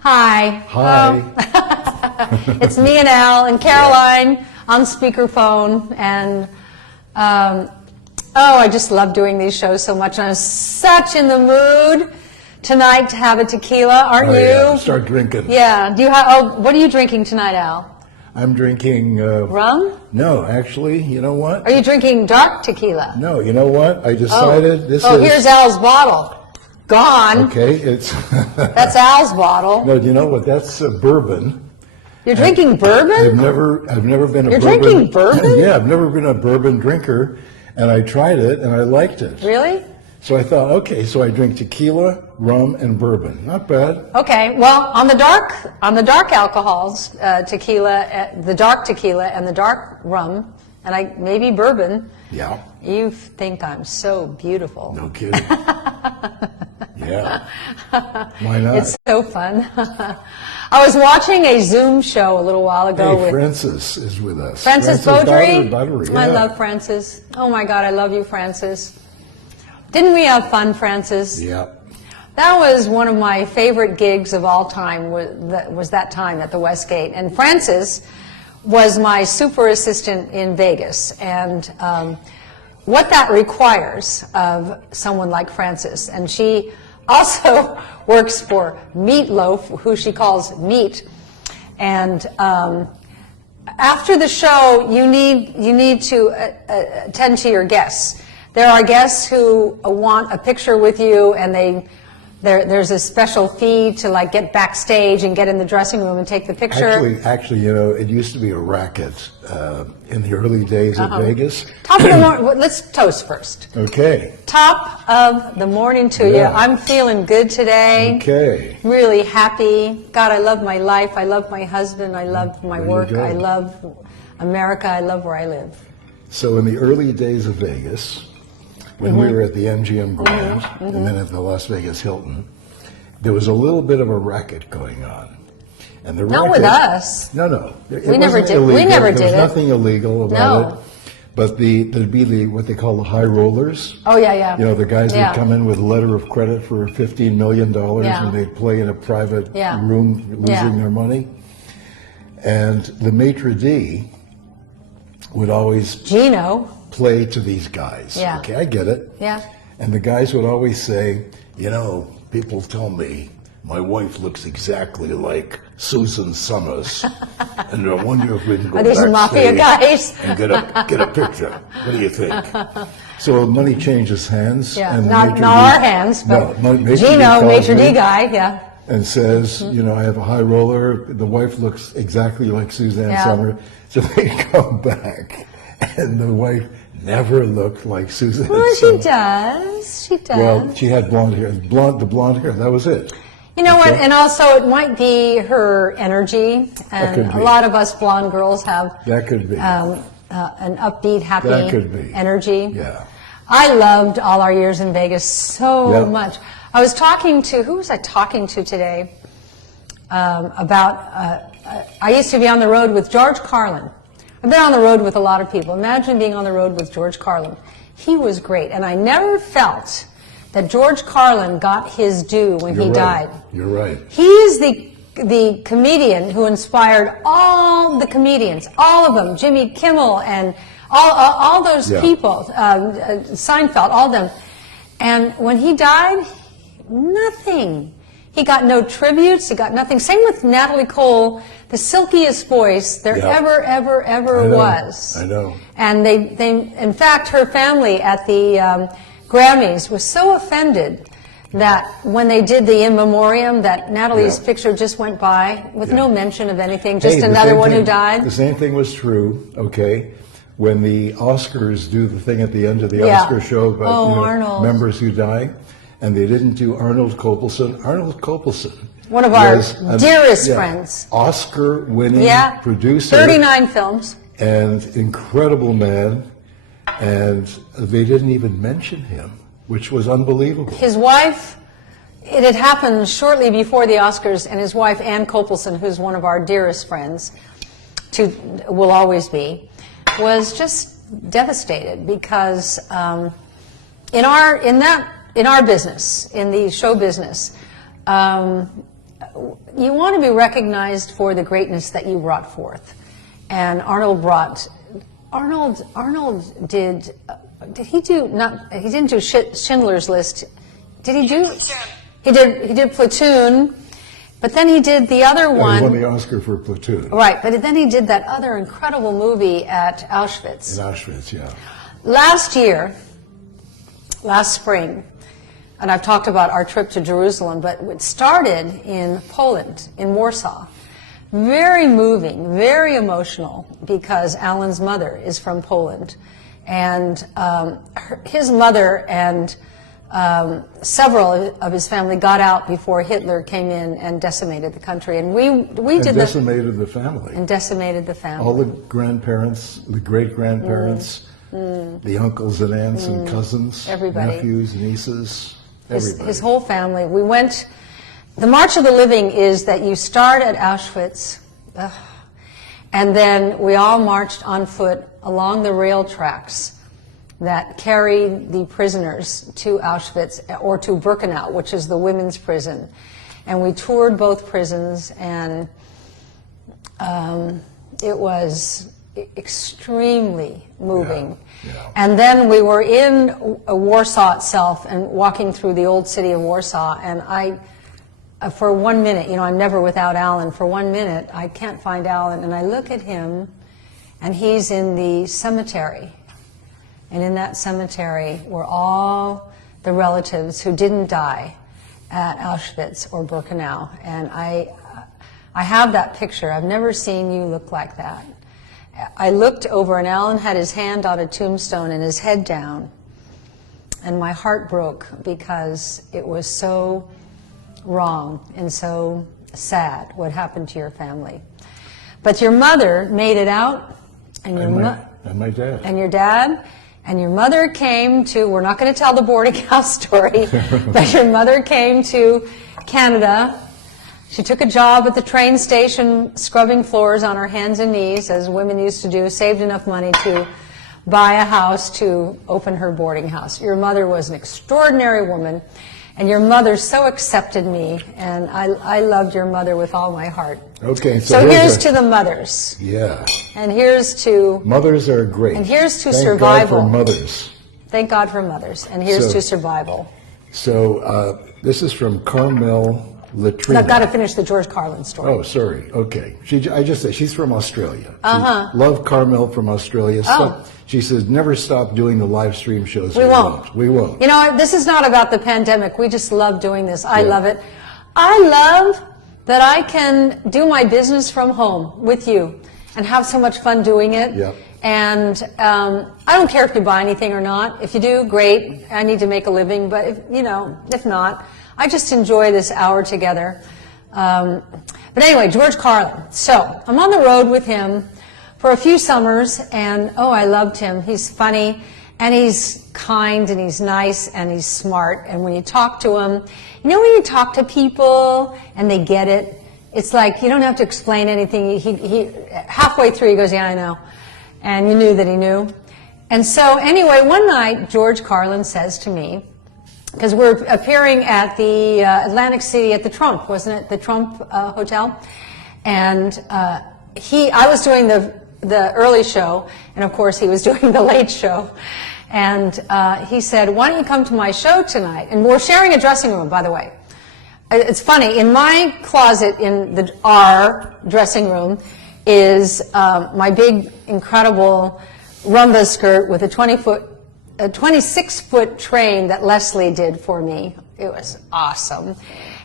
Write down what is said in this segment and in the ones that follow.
Hi. Hi. It's me and Al and Caroline on speakerphone. And, I just love doing these shows so much. And I'm such in the mood tonight to have a tequila, aren't you? Yeah. Start drinking. Yeah. What are you drinking tonight, Al? I'm drinking... Rum? No, actually, you know what? Are you drinking dark tequila? No, you know what? I decided here's Al's bottle. Gone. Okay, it's... That's Al's bottle. No, you know what? That's bourbon. You're drinking bourbon? I've never been a You're bourbon... drinking bourbon? Yeah, I've never been a bourbon drinker, and I tried it, and I liked it. Really? So I thought, okay, so I drink tequila, rum, and bourbon. Not bad. Okay, well, on the dark alcohols, tequila, the dark tequila and the dark rum, and maybe bourbon. Yeah. You think I'm so beautiful. No kidding. Yeah. Why not? It's so fun. I was watching a Zoom show a little while ago. Hey, Frances is with us. Frances Beaudry? Beaudry, I yeah. love Frances. Oh my God, I love you, Frances. Didn't we have fun, Frances? Yeah. That was one of my favorite gigs of all time, was that time at the Westgate. And Frances was my super assistant in Vegas. And what that requires of someone like Frances, and she also works for Meatloaf, who she calls Meat. And after the show, you need to attend to your guests. There are guests who want a picture with you, and there's a special fee to get backstage and get in the dressing room and take the picture. Actually, it used to be a racket in the early days of Vegas. Top of the morning. Let's toast first. Okay. Top of the morning to you. I'm feeling good today. Okay. Really happy. God, I love my life. I love my husband. I love my work. I love America. I love where I live. So in the early days of Vegas, when we were at the MGM Grand and then at the Las Vegas Hilton, there was a little bit of a racket going on. And the Not with us. No. We never did. We never did it. There was nothing illegal about it. But there'd be what they call the high rollers. Oh, yeah. The guys would come in with a letter of credit for $15 million and they'd play in a private room losing their money. And the maitre d' would always... Gino. Play to these guys. Yeah. Okay, I get it. Yeah. And the guys would always say, people tell me my wife looks exactly like Susan Summers, and I wonder if we can go Are these mafia guys? and get a picture. What do you think? So money changes hands. Yeah, and not our hands, but Gino, maitre d' guy, yeah. And says, I have a high roller. The wife looks exactly like Suzanne Summers. So they come back, and the wife never looked like Suzanne Well, Summers. She does. Well, she had blonde hair. The blonde hair, that was it. You know what? And also, it might be her energy. And a lot of us blonde girls have that could be an upbeat, happy energy. Yeah. I loved all our years in Vegas so much. I was talking to, who was I talking to today? I used to be on the road with George Carlin. I've been on the road with a lot of people. Imagine being on the road with George Carlin. He was great. And I never felt that George Carlin got his due when he died. You're right. He is the comedian who inspired all the comedians, all of them, Jimmy Kimmel and all those people, Seinfeld, all of them. And when he died, nothing. He got no tributes. He got nothing. Same with Natalie Cole, the silkiest voice there ever was. I know. And they, in fact, her family at the Grammys was so offended that when they did the in memoriam, that Natalie's picture just went by with no mention of anything, just another one who died. The same thing was true, okay, when the Oscars do the thing at the end of the Oscar show about members who die. And they didn't do Arnold Kopelson. Arnold Kopelson, one of our dearest friends, Oscar-winning producer, 39 films, and incredible man. And they didn't even mention him, which was unbelievable. His wife, it had happened shortly before the Oscars, and his wife, Ann Kopelson, who's one of our dearest friends, will always be, was just devastated because in our business, in the show business, you want to be recognized for the greatness that you brought forth. And Arnold did he didn't do Schindler's List. Did he do? He did Platoon, but then he did the other one. He won the Oscar for Platoon. Right, but then he did that other incredible movie at Auschwitz. In Auschwitz, yeah. Last spring, and I've talked about our trip to Jerusalem, but it started in Poland, in Warsaw. Very moving, very emotional, because Alan's mother is from Poland. And his mother and several of his family got out before Hitler came in and decimated the country. And decimated the family. And decimated the family. All the grandparents, the great-grandparents, the uncles and aunts and cousins, everybody. Nephews, nieces, everybody. His whole family. We went. The March of the Living is that you start at Auschwitz, and then we all marched on foot along the rail tracks that carried the prisoners to Auschwitz or to Birkenau, which is the women's prison. And we toured both prisons, and it was extremely moving. Yeah. And then we were in Warsaw itself and walking through the old city of Warsaw, and for 1 minute, I'm never without Alan. For 1 minute, I can't find Alan, and I look at him, and he's in the cemetery. And in that cemetery were all the relatives who didn't die at Auschwitz or Birkenau. And I have that picture. I've never seen you look like that. I looked over, and Alan had his hand on a tombstone and his head down. And my heart broke because it was so wrong and so sad what happened to your family. But your mother made it out, and my dad. And your dad. And your mother came to, we're not going to tell the boarding house story, but your mother came to Canada. She took a job at the train station scrubbing floors on her hands and knees, as women used to do, saved enough money to buy a house to open her boarding house. Your mother was an extraordinary woman, and your mother so accepted me, and I loved your mother with all my heart. Okay, so here's to the mothers. Yeah. And here's to... Mothers are great. And here's to Thank survival. God for mothers. Thank God for mothers. And here's to survival. So this is from Carmel Latrina. I've got to finish the George Carlin story. Oh, sorry. Okay. I just said she's from Australia. Love Carmel from Australia. She says, never stop doing the live stream shows. We won't. We won't. This is not about the pandemic. We just love doing this. I love it. I love that I can do my business from home with you and have so much fun doing it. Yep. And I don't care if you buy anything or not. If you do, great. I need to make a living. But if not, I just enjoy this hour together. But anyway, George Carlin. So I'm on the road with him for a few summers, and I loved him. He's funny, and he's kind, and he's nice, and he's smart. And when you talk to him, when you talk to people and they get it, it's like you don't have to explain anything. He halfway through he goes, "Yeah, I know," and you knew that he knew. And so anyway, one night George Carlin says to me, because we're appearing at the Atlantic City at the Trump, wasn't it? The Trump Hotel. And I was doing the early show, and of course he was doing the late show. And he said, "Why don't you come to my show tonight?" And we're sharing a dressing room, by the way. It's funny, in my closet in our dressing room is my big, incredible rumba skirt with a 26-foot train that Leslie did for me. It was awesome.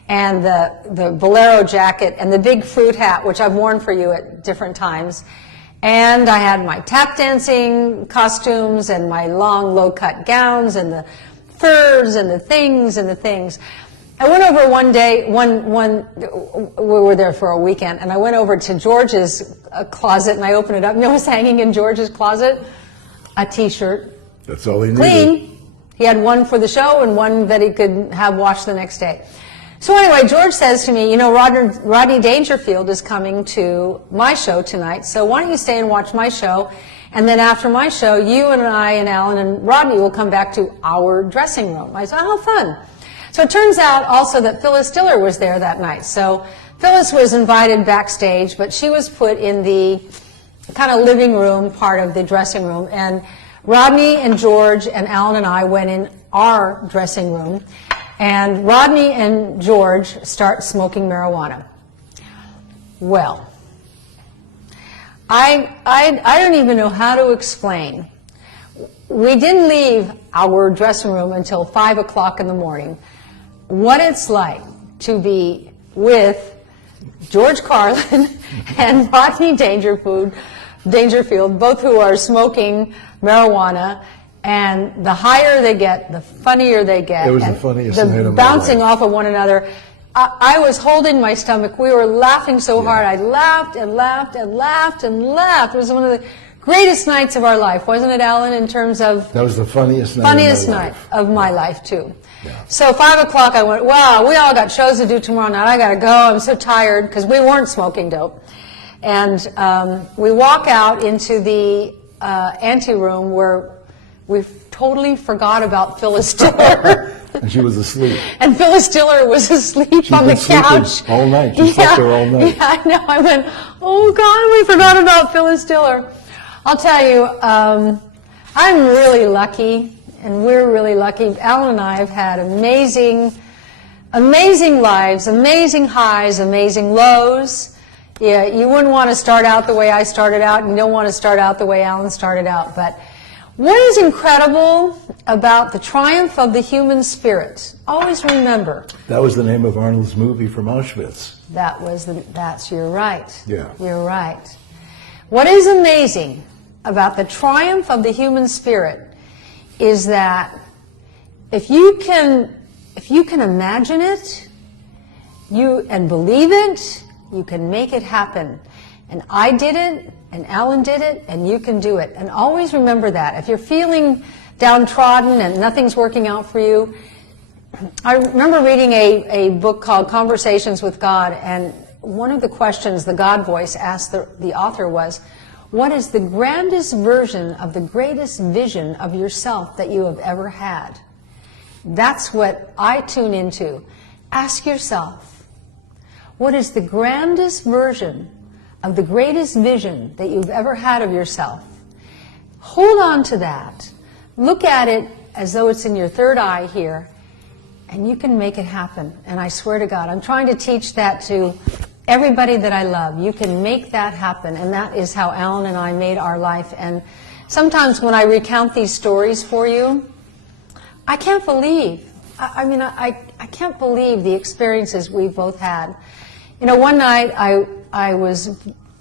And the bolero jacket and the big fruit hat, which I've worn for you at different times. And I had my tap dancing costumes and my long low-cut gowns and the furs and the things. I went over one day, we were there for a weekend, and I went over to George's closet and I opened it up. You know what's hanging in George's closet? A T-shirt. That's all he needed. Clean. He had one for the show and one that he could have washed the next day. So anyway, George says to me, Rodney Dangerfield is coming to my show tonight, so why don't you stay and watch my show, and then after my show, you and I and Alan and Rodney will come back to our dressing room. I said, how fun. So it turns out also that Phyllis Diller was there that night. So Phyllis was invited backstage, but she was put in the kind of living room part of the dressing room. And Rodney and George and Alan and I went in our dressing room. And Rodney and George start smoking marijuana. Well, I don't even know how to explain. We didn't leave our dressing room until 5 o'clock in the morning. What it's like to be with George Carlin and Rodney Dangerfield, both who are smoking marijuana, and the higher they get, the funnier they get. It was the funniest night of my bouncing life. off of one another. I was holding my stomach. We were laughing so hard. I laughed and laughed and laughed and laughed. It was one of the greatest nights of our life, wasn't it, Alan, in terms of... That was the funniest night of my life, too. Yeah. So 5 o'clock, I went, wow, we all got shows to do tomorrow night. I got to go. I'm so tired, because we weren't smoking dope. And we walk out into the anteroom where we totally forgot about Phyllis Diller. And she was asleep. And Phyllis Diller was asleep on the couch. All night. She slept there all night. Yeah, I know. I went, oh, God, we forgot about Phyllis Diller. I'll tell you, I'm really lucky, and we're really lucky. Alan and I have had amazing lives, amazing highs, amazing lows. Yeah, you wouldn't want to start out the way I started out, and you don't want to start out the way Alan started out. But what is incredible about the triumph of the human spirit? Always remember. That was the name of Arnold's movie from Auschwitz. You're right. Yeah. You're right. What is amazing about the triumph of the human spirit is that if you can imagine it, and believe it, you can make it happen. And I did it, and Alan did it, and you can do it. And always remember that. If you're feeling downtrodden and nothing's working out for you, I remember reading a book called Conversations with God, and one of the questions the God voice asked the author was, what is the grandest version of the greatest vision of yourself that you have ever had? That's what I tune into. Ask yourself, what is the grandest version of the greatest vision that you've ever had of yourself? Hold on to that. Look at it as though it's in your third eye here, and you can make it happen. And I swear to God, I'm trying to teach that to everybody that I love. You can make that happen, and that is how Alan and I made our life. And sometimes when I recount these stories for you, I can't believe. I can't believe the experiences we both had. You know, one night I was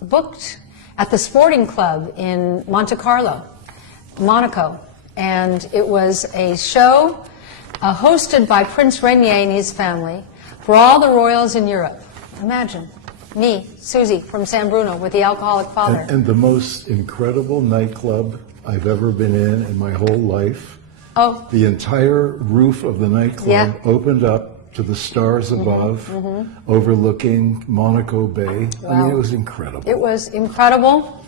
booked at the Sporting Club in Monte Carlo, Monaco, and it was a show hosted by Prince Rainier and his family for all the royals in Europe. Imagine, me, Susie from San Bruno with the alcoholic father. And the most incredible nightclub I've ever been in my whole life. Oh. The entire roof of the nightclub opened up to the stars above, overlooking Monaco Bay. Wow. I mean, it was incredible. It was incredible.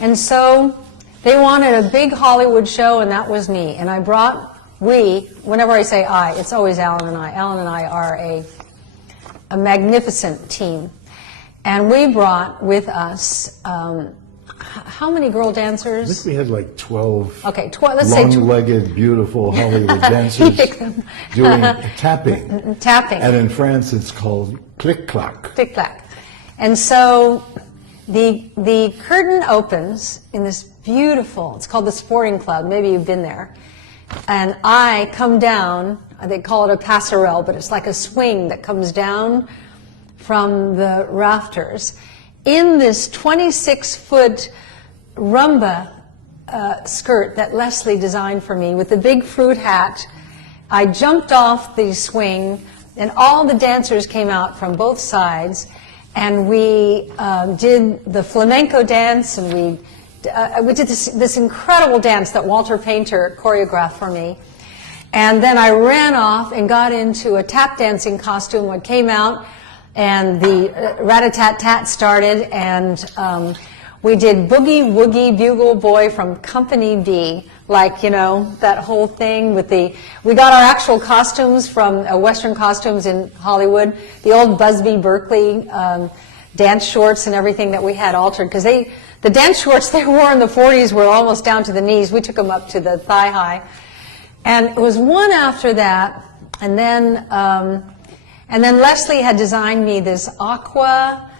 And so they wanted a big Hollywood show, and that was me. And whenever I say I, it's always Alan and I. Alan and I are a magnificent team. And we brought with us, how many girl dancers? I think we had like 12 long-legged, beautiful Hollywood dancers doing tapping. Tapping. And in France it's called click-clack. Click-clack. And so the curtain opens in this beautiful, it's called the Sporting Club, maybe you've been there. And I come down, they call it a passerelle, but it's like a swing that comes down from the rafters in this 26-foot rumba skirt that Leslie designed for me with the big fruit hat. I jumped off the swing, and all the dancers came out from both sides, and we did the flamenco dance, and we did this incredible dance that Walter Painter choreographed for me. And then I ran off and got into a tap dancing costume. I came out, and the rat-a-tat-tat started, and we did Boogie Woogie Bugle Boy from Company D, like, you know, that whole thing with we got our actual costumes from Western costumes in Hollywood, the old Busby Berkeley dance shorts and everything that we had altered, because the dance shorts they wore in the 40s were almost down to the knees. We took them up to the thigh high. And it was one after that, and then Leslie had designed me this aqua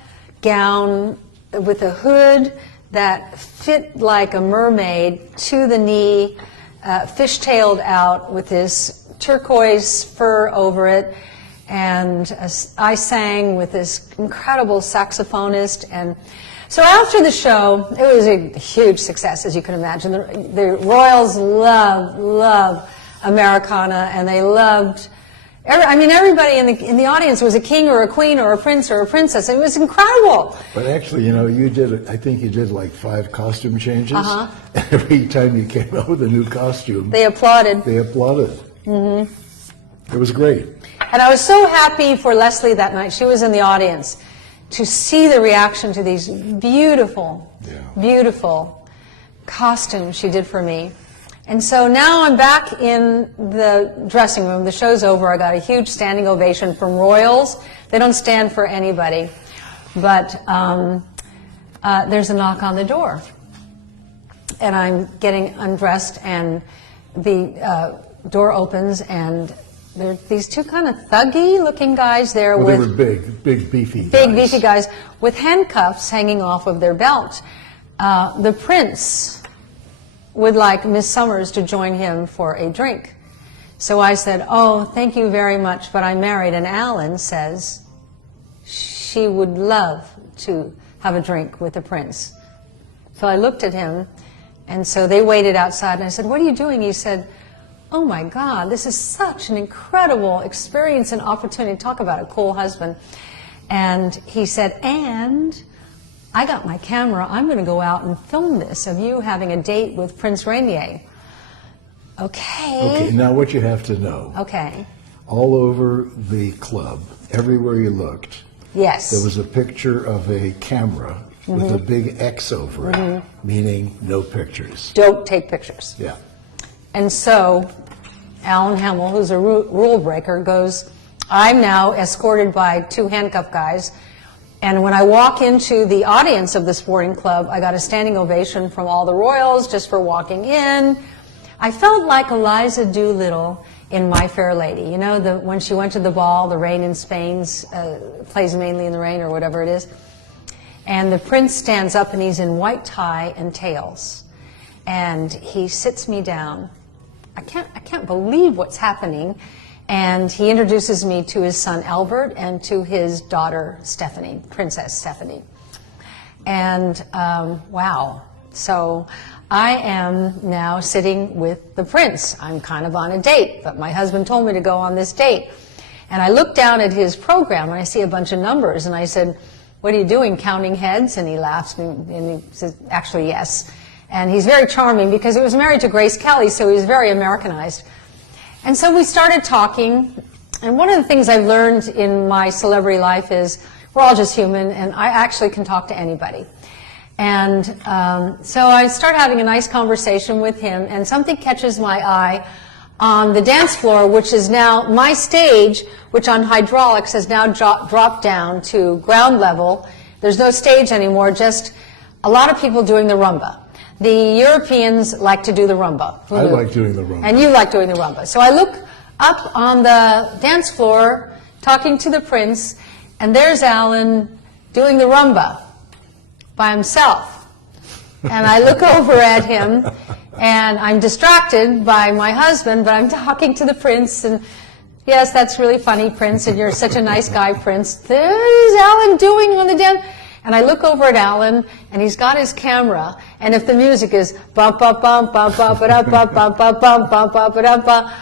gown with a hood that fit like a mermaid to the knee, fishtailed out with this turquoise fur over it. And I sang with this incredible saxophonist. And so after the show, it was a huge success, as you can imagine. The Royals loved Americana, and they loved, everybody in the audience was a king or a queen or a prince or a princess. It was incredible. But actually, you know, I think you did like 5 costume changes. Every time you came out with a new costume, they applauded. Mm-hmm. It was great. And I was so happy for Leslie that night. She was in the audience to see the reaction to these beautiful, beautiful costumes she did for me. And so now I'm back in the dressing room. The show's over. I got a huge standing ovation from Royals. They don't stand for anybody. But there's a knock on the door. And I'm getting undressed, and the door opens, and there are these 2 kind of thuggy-looking guys there They were big, beefy guys. Big, beefy guys with handcuffs hanging off of their belts. The prince would like Miss Summers to join him for a drink. So I said, oh, thank you very much, but I'm married. And Alan says she would love to have a drink with the prince. So I looked at him, and so they waited outside, and I said, what are you doing? He said, oh my God, this is such an incredible experience and opportunity. Talk about a cool husband. And he said, and I got my camera. I'm going to go out and film this of you having a date with Prince Rainier. Okay, now what you have to know. Okay. All over the club, everywhere you looked, yes, there was a picture of a camera with a big X over it, meaning no pictures. Don't take pictures. Yeah. And so Alan Hamill, who's a rule breaker, goes, I'm now escorted by 2 handcuffed guys. And when I walk into the audience of the sporting club, I got a standing ovation from all the Royals just for walking in. I felt like Eliza Doolittle in My Fair Lady. You know, when she went to the ball, The Rain in Spain, plays mainly in the rain or whatever it is. And the prince stands up, and he's in white tie and tails. And he sits me down. I can't believe what's happening. And he introduces me to his son Albert and to his daughter Stephanie, Princess Stephanie. And wow. So I am now sitting with the prince. I'm kind of on a date, but my husband told me to go on this date. And I look down at his program, and I see a bunch of numbers, and I said, what are you doing, counting heads? And he laughs, and he says, actually, yes. And he's very charming because he was married to Grace Kelly, so he's very Americanized. And so we started talking, and one of the things I've learned in my celebrity life is we're all just human, and I actually can talk to anybody. And so I start having a nice conversation with him, and something catches my eye on the dance floor, which is now my stage, which on hydraulics has now dropped down to ground level. There's no stage anymore, just a lot of people doing the rumba. The Europeans like to do the rumba. I like doing the rumba. And you like doing the rumba. So I look up on the dance floor, talking to the prince, and there's Alan doing the rumba by himself. And I look over at him, and I'm distracted by my husband, but I'm talking to the prince, and yes, that's really funny, Prince, and you're such a nice guy, Prince. There's Alan doing on the dance. And I look over at Alan, and he's got his camera, and if the music is bum bum bum bum bum ba bum bum bum bum bum bum ba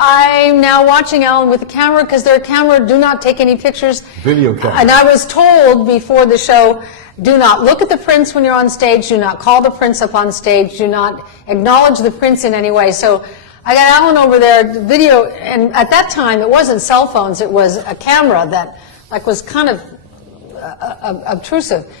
I'm now watching Alan with the camera, because their camera do not take any pictures. Video camera. And I was told before the show, do not look at the prince when you're on stage, do not call the prince up on stage, do not acknowledge the prince in any way. So I got Alan over there, video, and at that time it wasn't cell phones, it was a camera that was kind of obtrusive.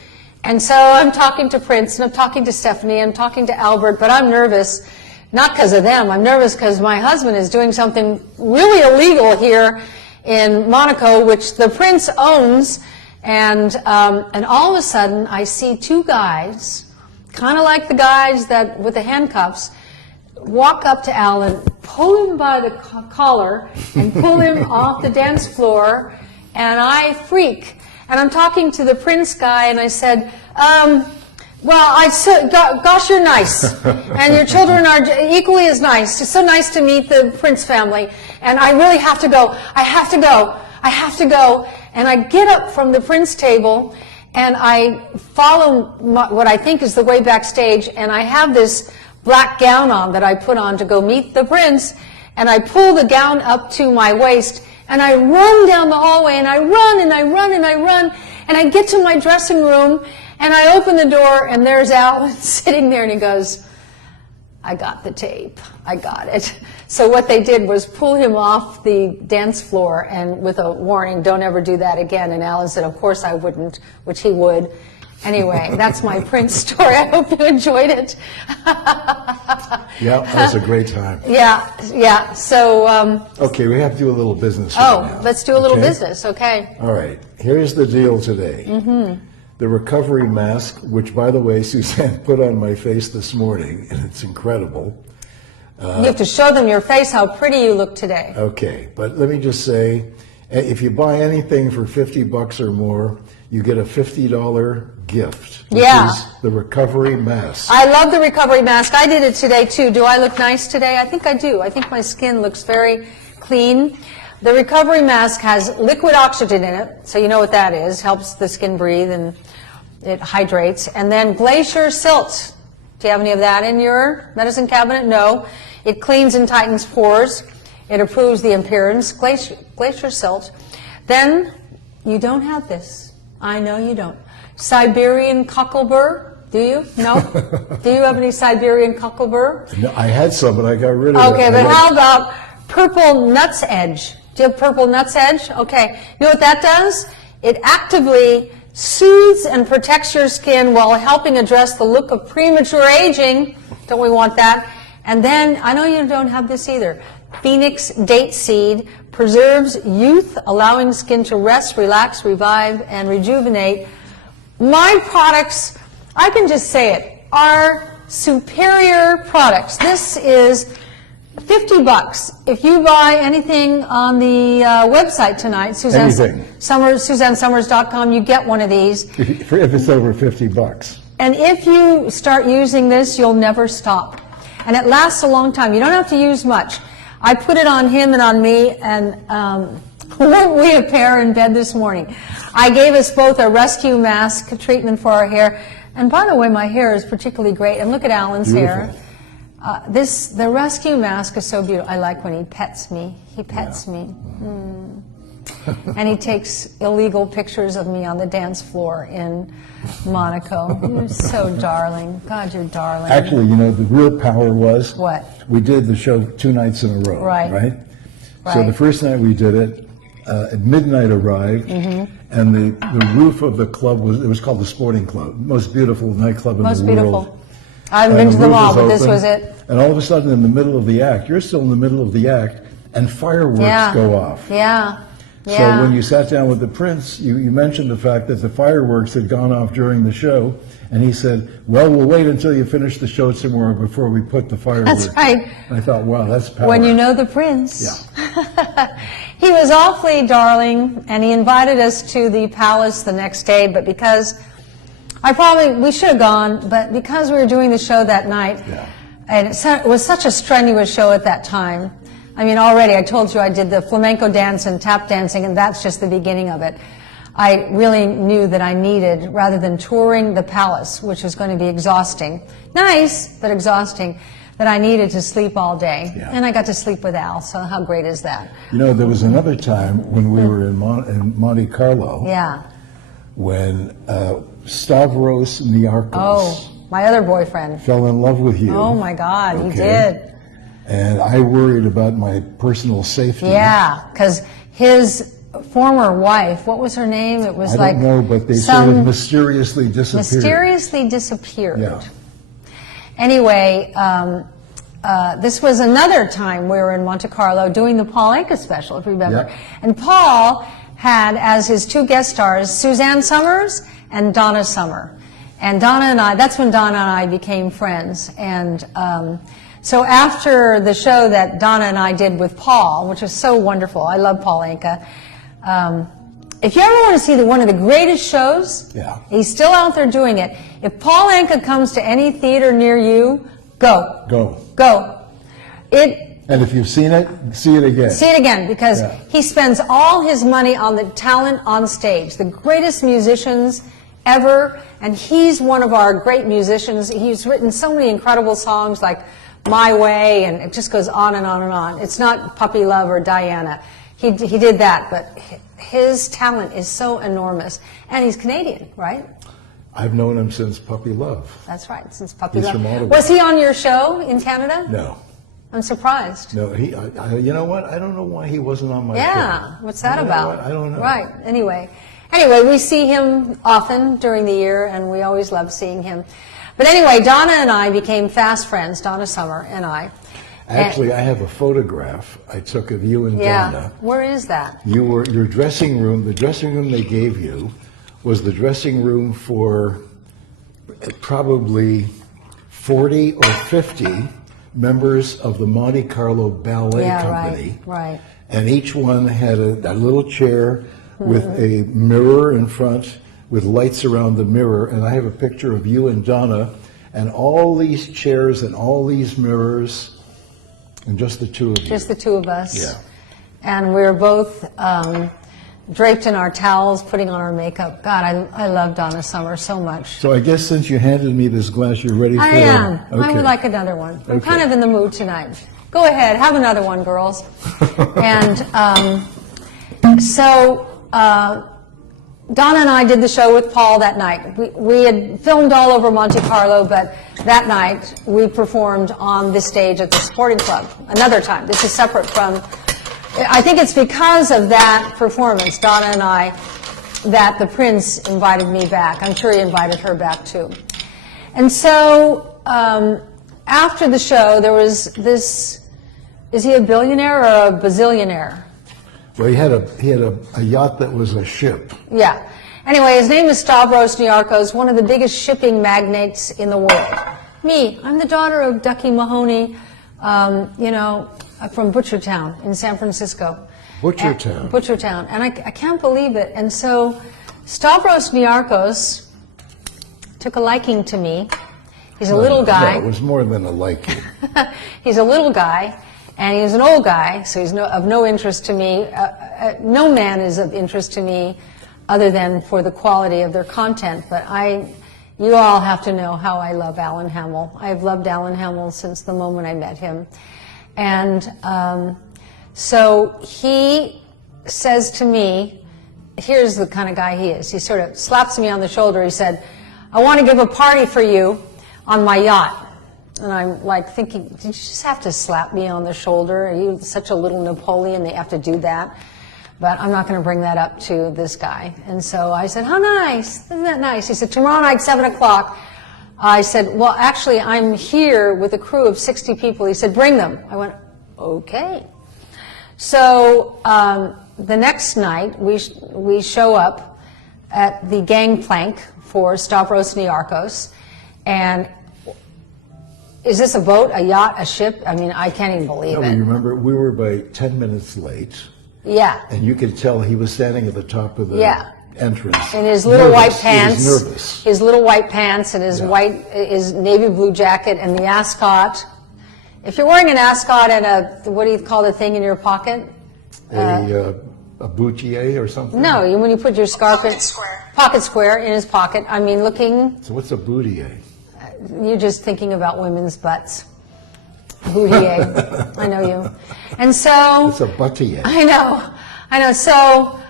And so I'm talking to Prince, and I'm talking to Stephanie, I'm talking to Albert, but I'm nervous. not because of them. I'm nervous because my husband is doing something really illegal here in Monaco, which the prince owns. And all of a sudden, I see two guys, kind of like the guys that with the handcuffs, walk up to Alan, pull him by the collar, and pull him off the dance floor. And I freak. And I'm talking to the prince guy, and I said, well, gosh, you're nice. And your children are equally as nice. It's so nice to meet the Prince family. And I really have to go. I have to go. I have to go. And I get up from the Prince table, and I follow what I think is the way backstage, and I have this black gown on that I put on to go meet the Prince, and I pull the gown up to my waist, and I run down the hallway, and I run, and I run, and I run, and I get to my dressing room, and I open the door, and there's Alan sitting there, and he goes, I got the tape. I got it. So what they did was pull him off the dance floor, and with a warning, don't ever do that again. And Alan said, of course I wouldn't, which he would. Anyway, that's my Prince story. I hope you enjoyed it. Yeah, that was a great time. Yeah. So. Okay, we have to do a little business. Let's do a little business. Okay. All right. Here's the deal today. Mm-hmm. The recovery mask, which, by the way, Suzanne put on my face this morning, and it's incredible. You have to show them your face, how pretty you look today. Okay, but let me just say, if you buy anything for $50 or more, you get a $50 gift. Which is the recovery mask. I love the recovery mask. I did it today, too. Do I look nice today? I think I do. I think my skin looks very clean. The recovery mask has liquid oxygen in it, so you know what that is. Helps the skin breathe and it hydrates. And then Glacier Silt. Do you have any of that in your medicine cabinet? No. It cleans and tightens pores. It improves the appearance. Glacier Silt. Then you don't have this. I know you don't. Siberian Cocklebur. Do you? No? Do you have any Siberian Cocklebur? No, I had some, but I got rid of it. Okay, but how about Purple Nuts Edge? Do you have Purple Nuts Edge? Okay. You know what that does? It actively soothes and protects your skin while helping address the look of premature aging. Don't we want that? And then, I know you don't have this either, Phoenix Date Seed preserves youth, allowing skin to rest, relax, revive, and rejuvenate. My products, I can just say it, are superior products. This is $50. If you buy anything on the website tonight, SuzanneSummers.com, you get one of these. If it's over $50. And if you start using this, you'll never stop. And it lasts a long time. You don't have to use much. I put it on him and on me, and weren't we a pair in bed this morning? I gave us both a rescue mask treatment for our hair. And by the way, my hair is particularly great. And look at Alan's hair. The rescue mask is so beautiful. I like when he pets me. He pets me. Mm. And he takes illegal pictures of me on the dance floor in Monaco. You're so darling. God, you're darling. Actually, you know, the real power was... What? We did the show 2 nights in a row. Right. So the first night we did it, at midnight arrived, and the roof of the club was called the Sporting Club. Most beautiful nightclub in the world. Most beautiful. I've been to them all, but this was it. And all of a sudden, in the middle of the act, you're still in the middle of the act, and fireworks go off. Yeah. So when you sat down with the Prince, you mentioned the fact that the fireworks had gone off during the show, and he said, well, we'll wait until you finish the show tomorrow before we put the fireworks. That's right. And I thought, wow, that's power. When you know the Prince. Yeah. He was awfully darling, and he invited us to the palace the next day, but because we should have gone, but because we were doing the show that night, and it was such a strenuous show at that time. I mean, already I told you I did the flamenco dance and tap dancing, and that's just the beginning of it. I really knew that I needed, rather than touring the palace, which was going to be exhausting, nice, but exhausting, that I needed to sleep all day. Yeah. And I got to sleep with Al, so how great is that? You know, there was another time when we were in Monte Carlo. Yeah. When Stavros Niarchos, my other boyfriend, fell in love with you. Oh my God, he did. And I worried about my personal safety. Yeah, because his former wife, what was her name? It was I don't know, but they sort of mysteriously disappeared. Mysteriously disappeared. Yeah. Anyway, this was another time we were in Monte Carlo doing the Paul Anka special, if you remember. Yep. And Paul had as his two guest stars Suzanne Summers and Donna Summer. And Donna and I, that's when Donna and I became friends. And so after the show that Donna and I did with Paul, which was so wonderful, I love Paul Anka. If you ever want to see one of the greatest shows, yeah, he's still out there doing it. If Paul Anka comes to any theater near you, go. Go. Go. And if you've seen it, see it again. See it again, because he spends all his money on the talent on stage, the greatest musicians ever, and he's one of our great musicians. He's written so many incredible songs like My Way, and it just goes on and on and on. It's not Puppy Love or Diana. He did that, but his talent is so enormous. And he's Canadian, right? I've known him since Puppy Love. That's right, since Puppy He's Love. from Ottawa. Was he on your show in Canada? No. I'm surprised. No, you know what? I don't know why he wasn't on my show. Yeah, what's that about? I don't know. Right, anyway, we see him often during the year, and we always love seeing him. But anyway, Donna and I became fast friends, Donna Summer and I. Actually, I have a photograph I took of you and Donna. Where is that? Your dressing room, the dressing room they gave you was the dressing room for probably 40 or 50 members of the Monte Carlo Ballet Company. Right. And each one had a little chair with a mirror in front with lights around the mirror. And I have a picture of you and Donna and all these chairs and all these mirrors and just the two of you. Just the two of us. Yeah. And we were both draped in our towels, putting on our makeup. God, I love Donna Summer so much. So I guess since you handed me this glass, you're ready for it. I am. Okay. I would like another one. I'm kind of in the mood tonight. Go ahead, have another one, girls. And so Donna and I did the show with Paul that night. We had filmed all over Monte Carlo, but that night we performed on this stage at the Sporting Club. Another time. This is separate from... I think it's because of that performance, Donna and I, that the Prince invited me back. I'm sure he invited her back too. And so after the show, there was this, is he a billionaire or a bazillionaire? Well, he had a yacht that was a ship. Yeah. Anyway, his name is Stavros Niarchos, one of the biggest shipping magnates in the world. Me, I'm the daughter of Ducky Mahoney, from Butchertown in San Francisco. Butchertown. Butchertown. And I can't believe it. And so Stavros Niarchos took a liking to me. He's a little guy. No, it was more than a liking. He's a little guy, and he's an old guy, so he's of no interest to me. No man is of interest to me other than for the quality of their content. But you all have to know how I love Alan Hamel. I've loved Alan Hamel since the moment I met him. And so he says to me, here's the kind of guy he is. He sort of slaps me on the shoulder. He said, I want to give a party for you on my yacht. And I'm like thinking, did you just have to slap me on the shoulder? Are you such a little Napoleon that you have to do that? But I'm not going to bring that up to this guy. And so I said, how nice. Isn't that nice? He said, tomorrow night, 7 o'clock. I said, well, actually, I'm here with a crew of 60 people. He said, bring them. I went, okay. So the next night, we show up at the gangplank for Stavros Niarchos. And is this a boat, a yacht, a ship? I mean, I can't even believe it. You remember, we were by 10 minutes late. Yeah. And you could tell he was standing at the top of the entrance. In his little white pants. He was nervous. His little white pants and his his navy blue jacket and the ascot. If you're wearing an ascot and what do you call the thing in your pocket? A boutier or something? No, when you put your scarf in. Pocket square in his pocket. I mean, looking. So what's a boutier? You're just thinking about women's butts. Boutier. I know you. And so. It's a buttier. I know. So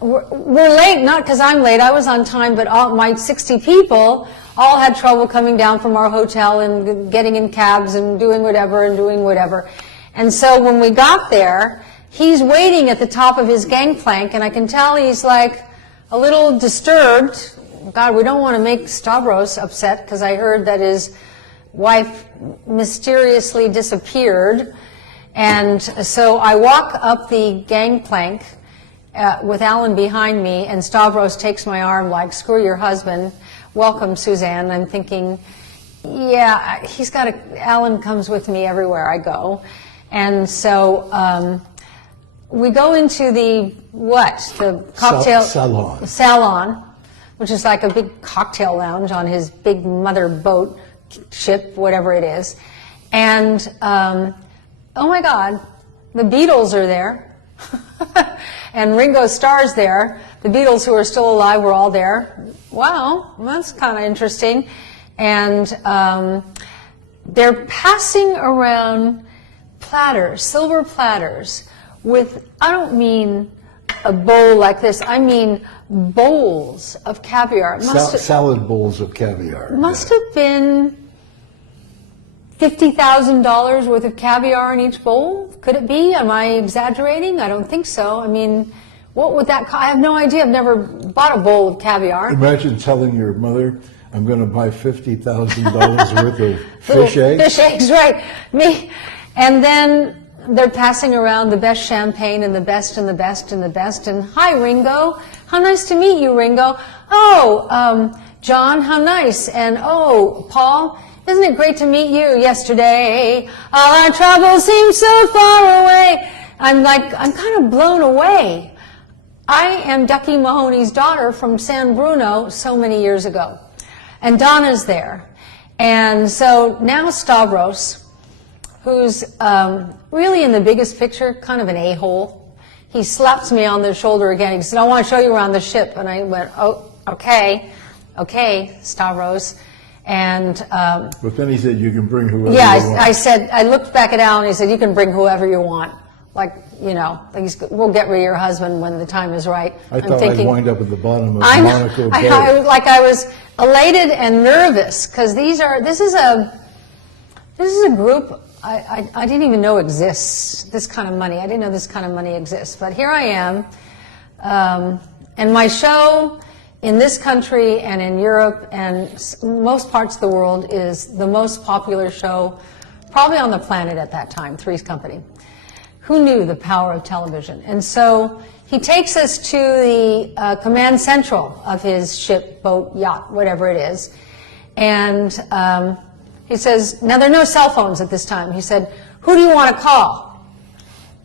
we're late, not because I'm late. I was on time, but all my 60 people all had trouble coming down from our hotel and getting in cabs and doing whatever. And so when we got there, he's waiting at the top of his gangplank, and I can tell he's like a little disturbed. God, we don't want to make Stavros upset because I heard that his wife mysteriously disappeared. And so I walk up the gangplank with Alan behind me, and Stavros takes my arm like, screw your husband, welcome, Suzanne. I'm thinking, yeah, Alan comes with me everywhere I go. And so we go into the cocktail salon, which is like a big cocktail lounge on his big mother boat ship, whatever it is. And oh my God, the Beatles are there. And Ringo Starr's there. The Beatles, who are still alive, were all there. Wow, that's kind of interesting. And they're passing around platters, silver platters, with, I don't mean a bowl like this, I mean bowls of caviar. Salad bowls of caviar. Must have been $50,000 worth of caviar in each bowl? Could it be? Am I exaggerating? I don't think so. I mean, what would that cost? I have no idea. I've never bought a bowl of caviar. Imagine telling your mother, I'm going to buy $50,000 worth of fish eggs. Fish eggs, right. Me. And then they're passing around the best champagne and the best and the best and the best. And hi, Ringo. How nice to meet you, Ringo. Oh, John, how nice. And oh, Paul, isn't it great to meet you yesterday? All our troubles seem so far away. I'm kind of blown away. I am Ducky Mahoney's daughter from San Bruno so many years ago. And Donna's there. And so now Stavros, who's really in the biggest picture, kind of an a-hole, he slaps me on the shoulder again. He said, I want to show you around the ship. And I went, oh, okay, Stavros. And but then he said, you can bring whoever you want. I said, I looked back at Alan and he said, you can bring whoever you want. Like, we'll get rid of your husband when the time is right. I thought I'd wind up at the bottom of Monaco Bay. I was elated and nervous, because this is a group I didn't even know exists, this kind of money. I didn't know this kind of money exists. But here I am, and my show in this country and in Europe and most parts of the world is the most popular show probably on the planet at that time, Three's Company. Who knew the power of television? And so he takes us to the command central of his ship, boat, yacht, whatever it is. And he says, now there are no cell phones at this time. He said, who do you want to call?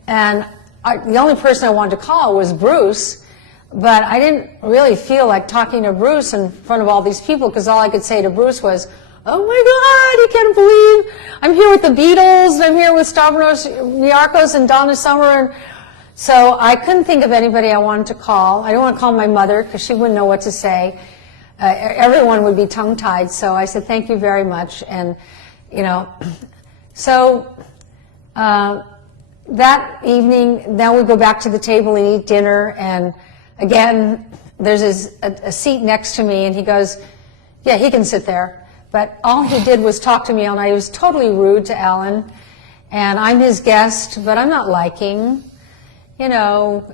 And the only person I wanted to call was Bruce, but I didn't really feel like talking to Bruce in front of all these people, because all I could say to Bruce was, oh my God, you can't believe I'm here with the Beatles, and I'm here with Stavros Niarchos and Donna Summer. And so I couldn't think of anybody I wanted to call. I didn't want to call my mother, because she wouldn't know what to say. Everyone would be tongue-tied. So I said, thank you very much. And, so that evening, now we go back to the table and eat dinner. And again, there's a seat next to me, and he goes, yeah, he can sit there. But all he did was talk to me all night. He was totally rude to Alan. And I'm his guest, but I'm not liking. You're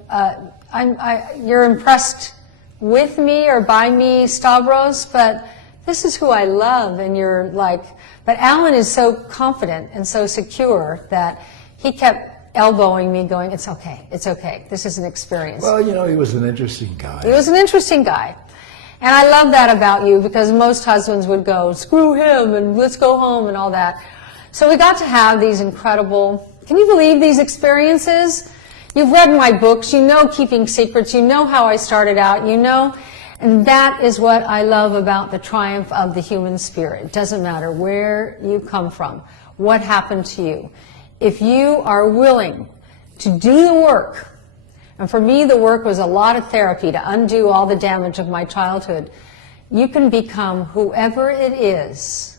impressed with me or by me, Stavros, but this is who I love. And you're like, but Alan is so confident and so secure that he kept elbowing me, going, it's okay, this is an experience. Well, he was an interesting guy. He was an interesting guy. And I love that about you, because most husbands would go, screw him and let's go home and all that. So we got to have these incredible, can you believe these experiences? You've read my books, you know Keeping Secrets, you know how I started out, and that is what I love about the triumph of the human spirit. It doesn't matter where you come from, what happened to you. If you are willing to do the work, and for me the work was a lot of therapy to undo all the damage of my childhood, you can become whoever it is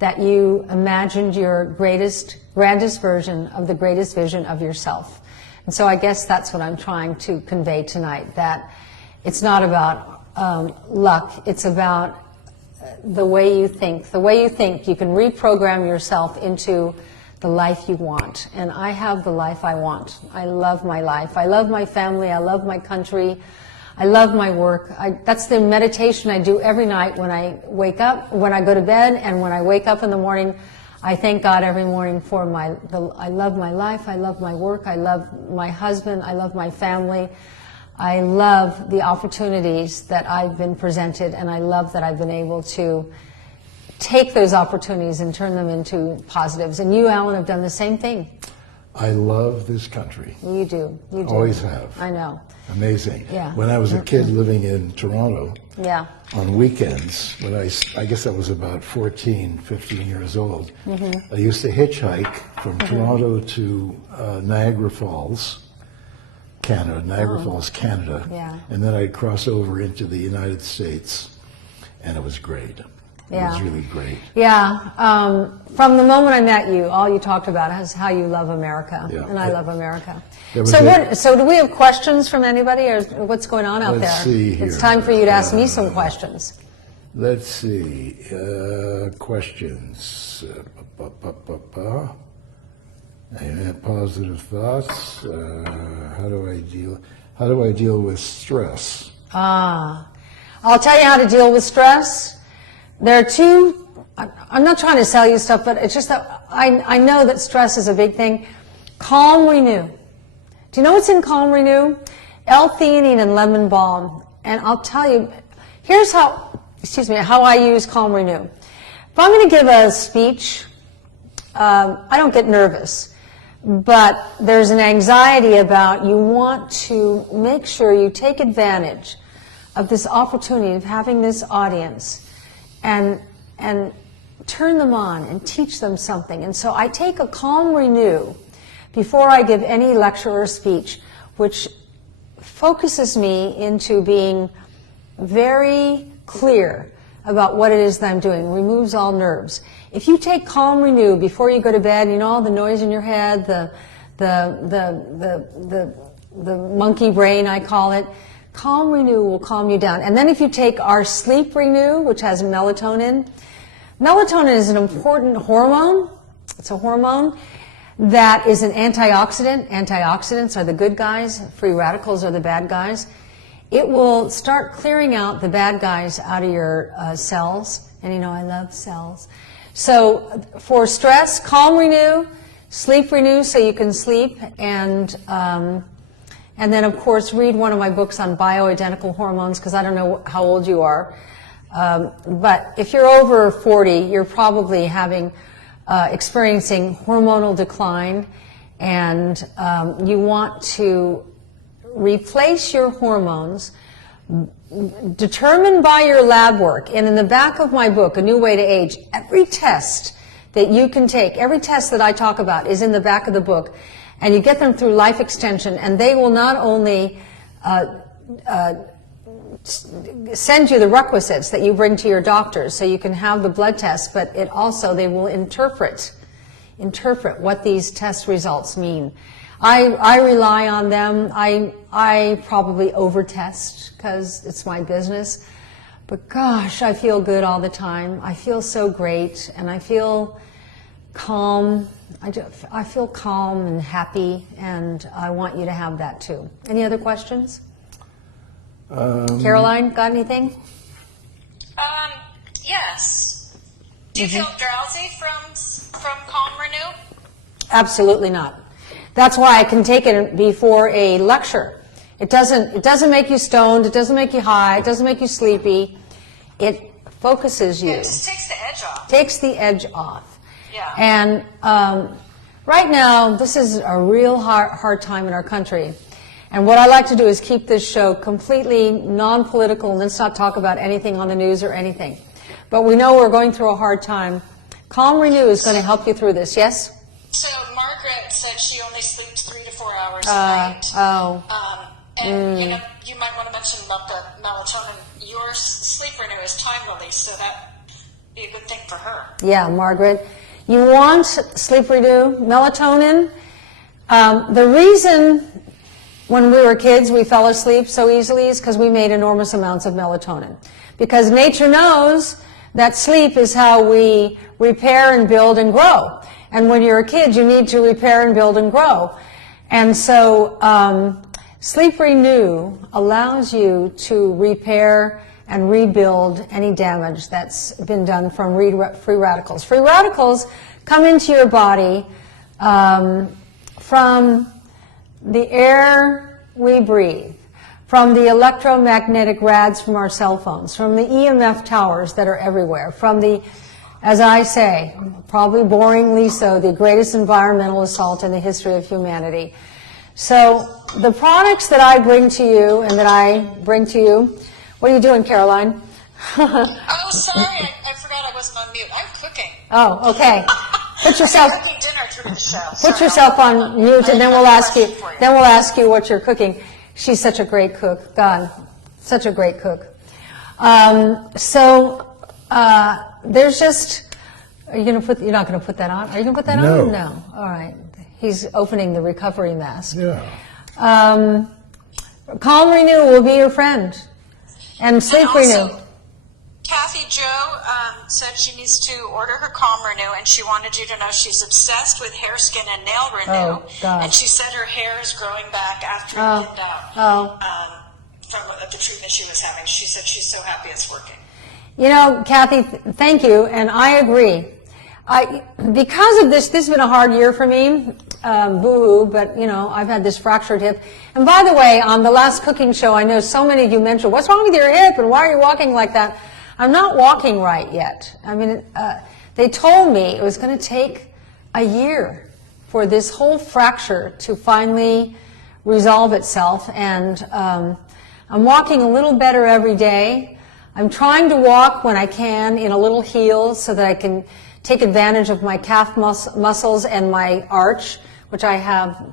that you imagined your grandest version of the greatest vision of yourself. And so I guess that's what I'm trying to convey tonight, that it's not about luck, it's about the way you think. The way you think, you can reprogram yourself into the life you want. And I have the life I want. I love my life. I love my family. I love my country. I love my work. That's the meditation I do every night when I wake up, when I go to bed, and when I wake up in the morning. I thank God every morning for I love my life, I love my work, I love my husband, I love my family. I love the opportunities that I've been presented, and I love that I've been able to take those opportunities and turn them into positives. And you, Alan, have done the same thing. I love this country. You do. You do. Always have. I know. Amazing. Yeah. When I was a kid living in Toronto, yeah. on weekends, when I guess I was about 14, 15 years old, I used to hitchhike from Toronto to Niagara Falls, Canada, Niagara Falls, Canada, and then I'd cross over into the United States, and it was great. It was really great. Yeah. From the moment I met you, all you talked about is how you love America, and I love America. So do we have questions from anybody, or what's going on out there? Let's see here. It's time for you to ask me some questions. Let's see. Questions. Positive thoughts. How do I deal with stress? I'll tell you how to deal with stress. There are two, I'm not trying to sell you stuff, but it's just that I know that stress is a big thing. Calm Renew. Do you know what's in Calm Renew? L-theanine and lemon balm. And I'll tell you, here's how I use Calm Renew. If I'm going to give a speech, I don't get nervous, but there's an anxiety about you want to make sure you take advantage of this opportunity of having this audience and turn them on and teach them something. And so I take a Calm Renew before I give any lecture or speech, which focuses me into being very clear about what it is that I'm doing, removes all nerves. If you take Calm Renew before you go to bed, you know, all the noise in your head, the monkey brain, I call it, Calm Renew will calm you down. And then if you take our Sleep Renew, which has melatonin, melatonin is an important hormone. It's a hormone that is an antioxidant. Antioxidants are the good guys. Free radicals are the bad guys. It will start clearing out the bad guys out of your cells. And you know, I love cells. So for stress, Calm Renew, Sleep Renew so you can sleep, and then, of course, read one of my books on bioidentical hormones, because I don't know how old you are. But if you're over 40, you're probably experiencing hormonal decline, and you want to replace your hormones determined by your lab work. And in the back of my book, A New Way to Age, every test that you can take, every test that I talk about is in the back of the book. And you get them through Life Extension, and they will not only send you the requisites that you bring to your doctors so you can have the blood test, but they will interpret what these test results mean. I rely on them. I probably over-test because it's my business. But gosh, I feel good all the time. I feel so great, and I feel calm. I feel calm and happy, and I want you to have that too. Any other questions? Caroline, got anything? Yes. Do you feel drowsy from Calm Renew? Absolutely not. That's why I can take it before a lecture. It doesn't make you stoned. It doesn't make you high. It doesn't make you sleepy. It focuses you. It just takes the edge off. Takes the edge off. Yeah. And right now, this is a real hard time in our country. And what I like to do is keep this show completely non-political, and let's not talk about anything on the news or anything. But we know we're going through a hard time. Calm Renew is going to help you through this, yes? So Margaret said she only sleeps 3 to 4 hours a night. And you know, you might want to mention about the melatonin. Your Sleep Renew is time release, so that'd be a good thing for her. Yeah, Margaret. You want Sleep Renew, melatonin. The reason when we were kids we fell asleep so easily is because we made enormous amounts of melatonin. Because nature knows that sleep is how we repair and build and grow. And when you're a kid, you need to repair and build and grow. And so Sleep Renew allows you to repair and rebuild any damage that's been done from free radicals. Free radicals come into your body from the air we breathe, from the electromagnetic rads from our cell phones, from the EMF towers that are everywhere, from the, as I say, probably boringly so, the greatest environmental assault in the history of humanity. So the products that I bring to you and that I bring to you, what are you doing, Caroline? Oh, sorry, I forgot I wasn't on mute. I'm cooking. Oh, okay. Put yourself. I'm cooking dinner through the show. Put yourself on mute, and then we'll ask you. Then we'll ask you what you're cooking. She's such a great cook. God, such a great cook. There's just. Are you gonna put? You're not gonna put that on. Are you gonna put that No. on? No. All right. He's opening the recovery mask. Yeah. Calm Renew will be your friend, and Sleep And also, Renew. Kathy Jo said she needs to order her Calm Renew, and she wanted you to know she's obsessed with hair, skin, and nail renew. Oh, God. And she said her hair is growing back after it thinned out from the treatment she was having. She said she's so happy it's working. You know, Kathy, thank you, and I agree. Because of this has been a hard year for me, boo-hoo, but, you know, I've had this fractured hip. And by the way, on the last cooking show, I know so many of you mentioned, what's wrong with your hip, and why are you walking like that? I'm not walking right yet. I mean, they told me it was going to take a year for this whole fracture to finally resolve itself, and I'm walking a little better every day. I'm trying to walk when I can in a little heel so that I can take advantage of my calf muscles and my arch, which I have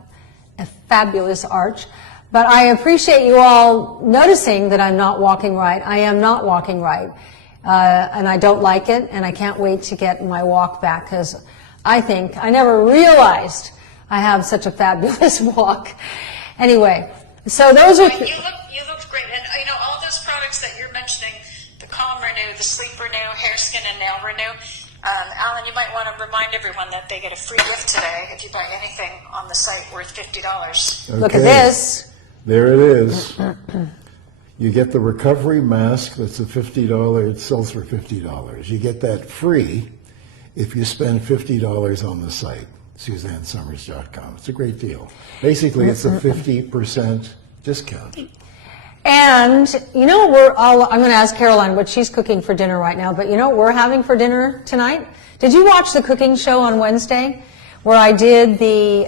a fabulous arch. But I appreciate you all noticing that I'm not walking right. I am not walking right. And I don't like it, and I can't wait to get my walk back, because I think I never realized I have such a fabulous walk. Anyway, so those are... You looked great. And, you know, all those products that you're mentioning, the Calm Renew, the Sleep Renew, hair, skin, and nail renew, Alan, you might want to remind everyone that they get a free gift today if you buy anything on the site worth $50. Look at this. There it is. You get the recovery mask. That's a $50. It sells for $50. You get that free if you spend $50 on the site, SuzanneSummers.com. It's a great deal. Basically, it's a 50% discount. And you know what I'm going to ask Caroline what she's cooking for dinner right now, but you know what we're having for dinner tonight? Did you watch the cooking show on Wednesday where I did the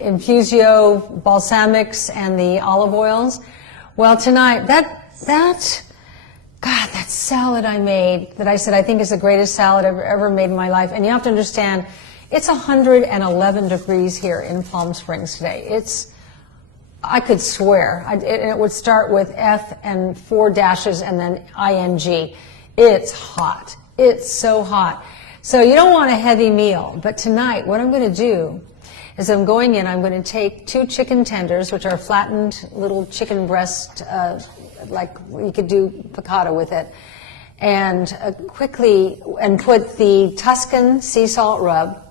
infusio balsamics and the olive oils? Well, tonight, that salad I made that I said I think is the greatest salad I've ever made in my life. And you have to understand, it's 111 degrees here in Palm Springs today. I could swear. It would start with F and 4 dashes and then ING. It's hot. It's so hot. So you don't want a heavy meal. But tonight, what I'm going to do is I'm going to take 2 chicken tenders, which are flattened little chicken breast, like you could do piccata with it, and put the Tuscan sea salt rub,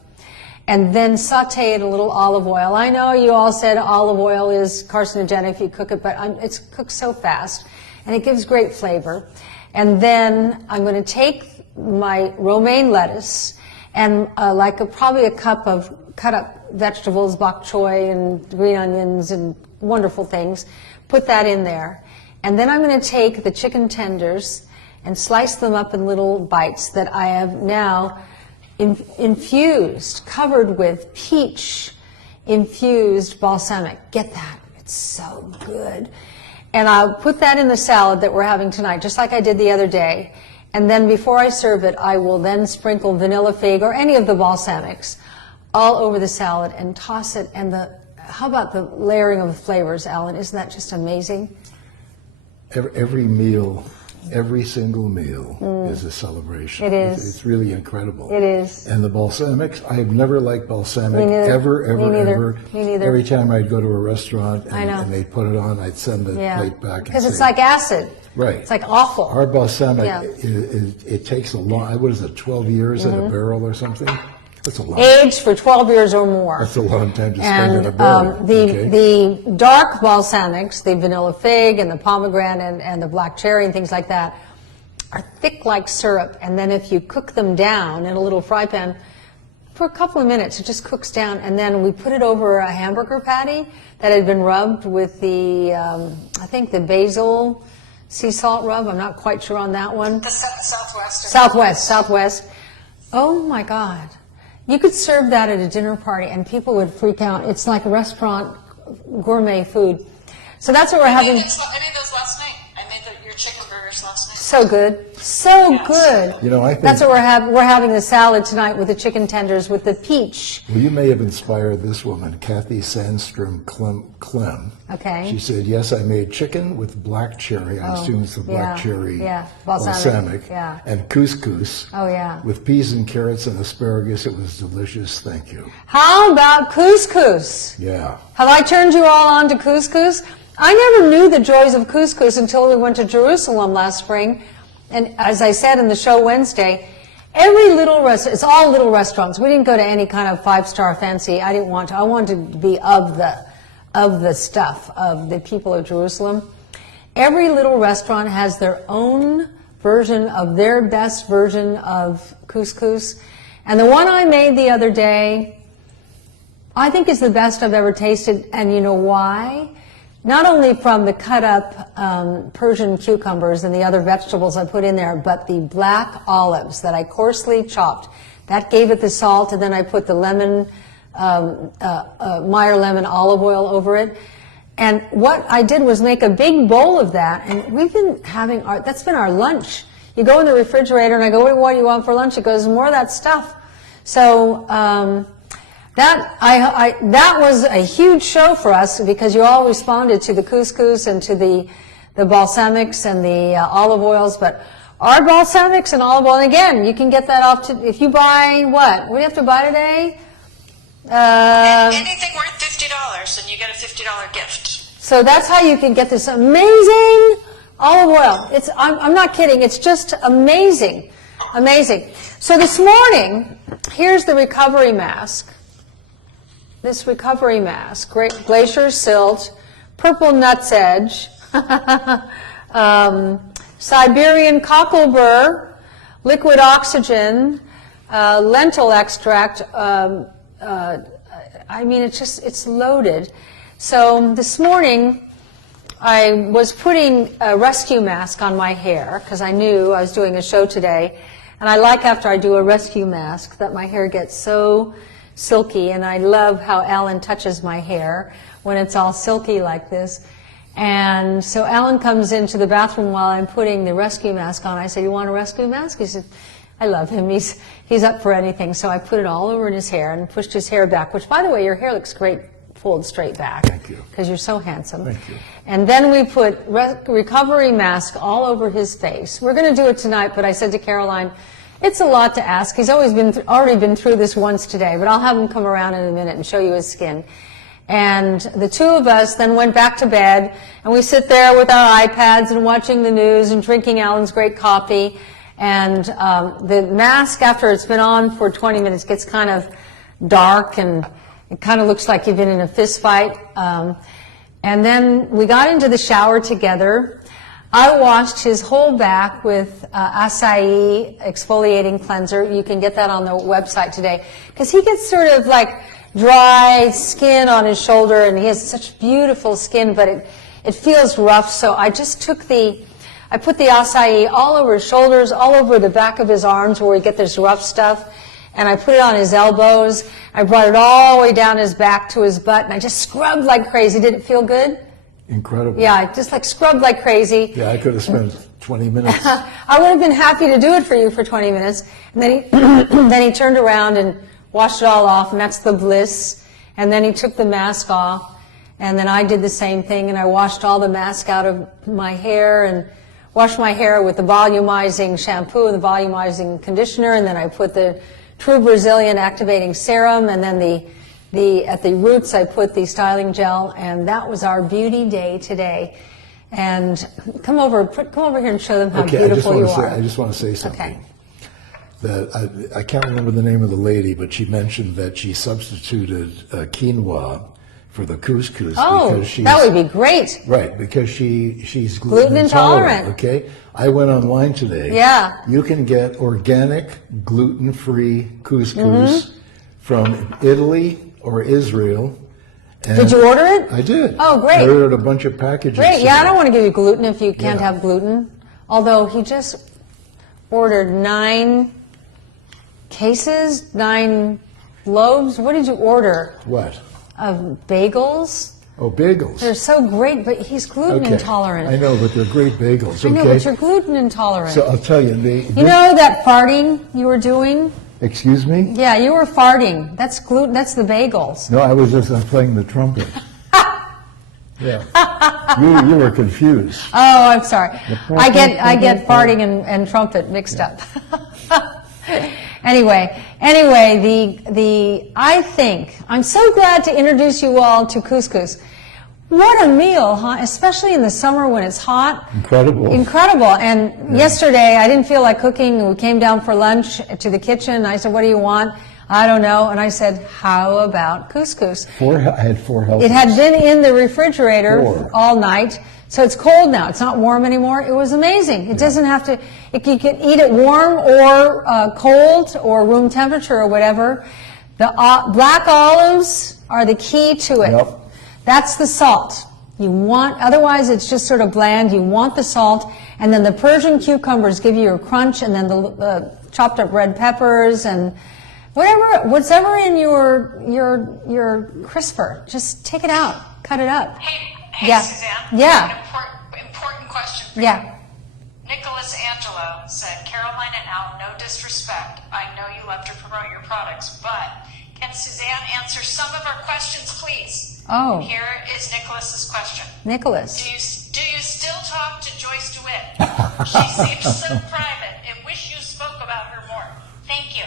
and then saute it a little olive oil. I know you all said olive oil is carcinogenic if you cook it, but it's cooked so fast, and it gives great flavor. And then I'm going to take my romaine lettuce and probably a cup of cut up vegetables, bok choy and green onions and wonderful things, put that in there. And then I'm going to take the chicken tenders and slice them up in little bites that I have now infused, covered with peach infused balsamic. Get that. It's so good. And I'll put that in the salad that we're having tonight, just like I did the other day. And then before I serve it, I will then sprinkle vanilla fig or any of the balsamics all over the salad and toss it. And how about the layering of the flavors, Alan? Isn't that just amazing? Every meal, every single meal is a celebration. It is. It's really incredible. It is. And the balsamics, I've never liked balsamic, Me neither. ever. Me neither. Every time I'd go to a restaurant I know. and they'd put it on, I'd send the plate back. Because it's like acid. Right. It's like awful. Our balsamic, Yeah. it takes a long, what is it, 12 years in a barrel or something? That's a lot. aged for 12 years or more. That's a long time to spend in a And barrel. the dark balsamics, the vanilla fig and the pomegranate and the black cherry and things like that, are thick like syrup. And then if you cook them down in a little fry pan for a couple of minutes, it just cooks down. And then we put it over a hamburger patty that had been rubbed with the, I think the basil sea salt rub. I'm not quite sure on that one. The Southwest. Southwest. Oh my God. You could serve that at a dinner party and people would freak out. It's like a restaurant gourmet food. So that's what we're having. I made those last night. I made your chicken burgers last night. So good. So good. You know, I think that's what we're having the salad tonight with the chicken tenders with the peach. Well, you may have inspired this woman, Kathy Sandstrom Clem. Okay. She said, yes, I made chicken with black cherry. I assume it's the black cherry balsamic. Yeah. And couscous. Oh, yeah. With peas and carrots and asparagus. It was delicious. Thank you. How about couscous? Yeah. Have I turned you all on to couscous? I never knew the joys of couscous until we went to Jerusalem last spring. And as I said in the show Wednesday, every little restaurant, it's all little restaurants. We didn't go to any kind of five-star fancy. I didn't want to. I wanted to be of the stuff of the people of Jerusalem. Every little restaurant has their own version of their best version of couscous. And the one I made the other day, I think is the best I've ever tasted. And you know why? Not only from the cut up Persian cucumbers and the other vegetables I put in there, but the black olives that I coarsely chopped. That gave it the salt, and then I put the lemon, Meyer lemon olive oil over it. And what I did was make a big bowl of that, and we've been having that's been our lunch. You go in the refrigerator, and I go, what do you want for lunch? It goes, more of that stuff. So, that was a huge show for us because you all responded to the couscous and to the balsamics and the olive oils. But our balsamics and olive oil, and again, you can get that off if you buy what? What do you have to buy today? Anything worth $50, and you get a $50 gift. So that's how you can get this amazing olive oil. I'm not kidding. It's just amazing, amazing. So this morning, here's the recovery mask. This recovery mask, glacier silt, purple nutsedge, Siberian cocklebur, liquid oxygen, lentil extract. I mean, it's loaded. So this morning, I was putting a rescue mask on my hair because I knew I was doing a show today. And I like after I do a rescue mask that my hair gets so silky, and I love how Alan touches my hair when it's all silky like this. And so Alan comes into the bathroom while I'm putting the rescue mask on. I said, you want a rescue mask? He said, I love him. He's up for anything. So I put it all over in his hair and pushed his hair back, which, by the way, your hair looks great pulled straight back. Thank you. Because you're so handsome. Thank you. And then we put recovery mask all over his face. We're going to do it tonight, but I said to Caroline, it's a lot to ask. He's already been through this once today, but I'll have him come around in a minute and show you his skin. And the two of us then went back to bed, and we sit there with our iPads and watching the news and drinking Alan's great coffee. And the mask, after it's been on for 20 minutes, gets kind of dark, and it kind of looks like you've been in a fist fight. And then we got into the shower together. I washed his whole back with acai exfoliating cleanser. You can get that on the website today. Because he gets sort of like dry skin on his shoulder, and he has such beautiful skin, but it feels rough. So I just took I put the acai all over his shoulders, all over the back of his arms where we get this rough stuff, and I put it on his elbows. I brought it all the way down his back to his butt, and I just scrubbed like crazy. Did it feel good? Incredible. Yeah, I just like scrubbed like crazy. Yeah, I could have spent 20 minutes. I would have been happy to do it for you for 20 minutes. And then he, then he turned around and washed it all off, and that's the bliss. And then he took the mask off, and then I did the same thing, and I washed all the mask out of my hair and washed my hair with the volumizing shampoo and the volumizing conditioner, and then I put the True Brazilian activating serum, and then at the roots I put the styling gel, and that was our beauty day today. And come over here and show them how beautiful you are. I just want to say something. Okay. that I can't remember the name of the lady, but she mentioned that she substituted quinoa for the couscous because she's, that would be great. Right, because she's Gluten intolerant. Okay, I went online today. Yeah. You can get organic gluten-free couscous from Italy or Israel. And did you order it? I did. Oh, great. I ordered a bunch of packages. Great. today. Yeah, I don't want to give you gluten if you can't have gluten. Although he just ordered 9 cases, 9 loaves. What did you order? What? Of bagels. Oh, bagels. They're so great, but he's gluten intolerant. I know, but they're great bagels. I know, but you're gluten intolerant. So I'll tell you. You know that farting you were doing? Excuse me? Yeah, you were farting. That's gluten. That's the bagels. No, I was just playing the trumpet. Yeah. You were confused. Oh, I'm sorry. I get farting and trumpet mixed up. Anyway, I think I'm so glad to introduce you all to couscous. What a meal, huh? Especially in the summer when it's hot. Incredible. Incredible. And yesterday I didn't feel like cooking, and we came down for lunch to the kitchen. I said, "What do you want?" "I don't know." And I said, "How about couscous?" I had 4 helpers. It had been in the refrigerator 4. all night, so it's cold now. It's not warm anymore. It was amazing. It doesn't have to, you can eat it warm or cold or room temperature or whatever. The black olives are the key to it. Yep. That's the salt. You want, otherwise it's just sort of bland. You want the salt, and then the Persian cucumbers give you a crunch, and then the chopped up red peppers and what's ever in your crisper, just take it out, cut it up. Hey, Yeah. Suzanne. Yeah. An important question for you. Yeah. Nicholas Angelo said, "Carolina Al, no disrespect. I know you love to promote your products, but can Suzanne answer some of our questions, please?" Oh. Here is Nicholas's question. Nicholas. Do you still talk to Joyce DeWitt? She seems so private and wish you spoke about her more. Thank you.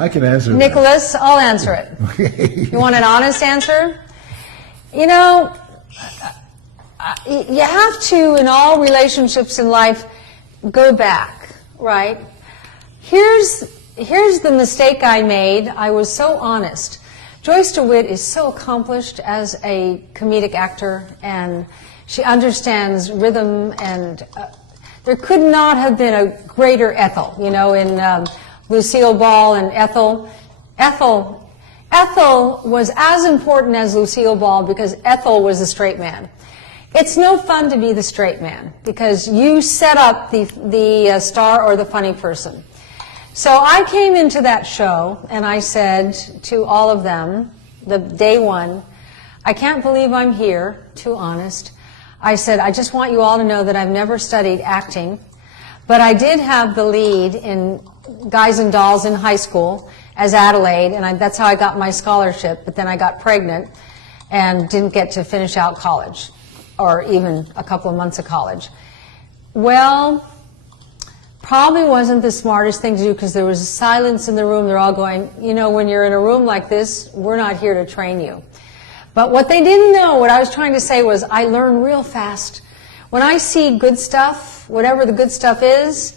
I can answer that. Nicholas, I'll answer it. Okay. You want an honest answer? You know, you have to, in all relationships in life, go back, right? Here's the mistake I made. I was so honest. Joyce DeWitt is so accomplished as a comedic actor, and she understands rhythm, and there could not have been a greater Ethel, you know, in Lucille Ball and Ethel. Ethel was as important as Lucille Ball because Ethel was the straight man. It's no fun to be the straight man because you set up the star or the funny person. So I came into that show and I said to all of them, the day one, "I can't believe I'm here, too honest." I said, "I just want you all to know that I've never studied acting, but I did have the lead in Guys and Dolls in high school as Adelaide, and that's how I got my scholarship, but then I got pregnant and didn't get to finish out college, or even a couple of months of college." Well, probably wasn't the smartest thing to do because there was silence in the room. They're all going, you know, when you're in a room like this, we're not here to train you. But what they didn't know, what I was trying to say was I learn real fast. When I see good stuff, whatever the good stuff is,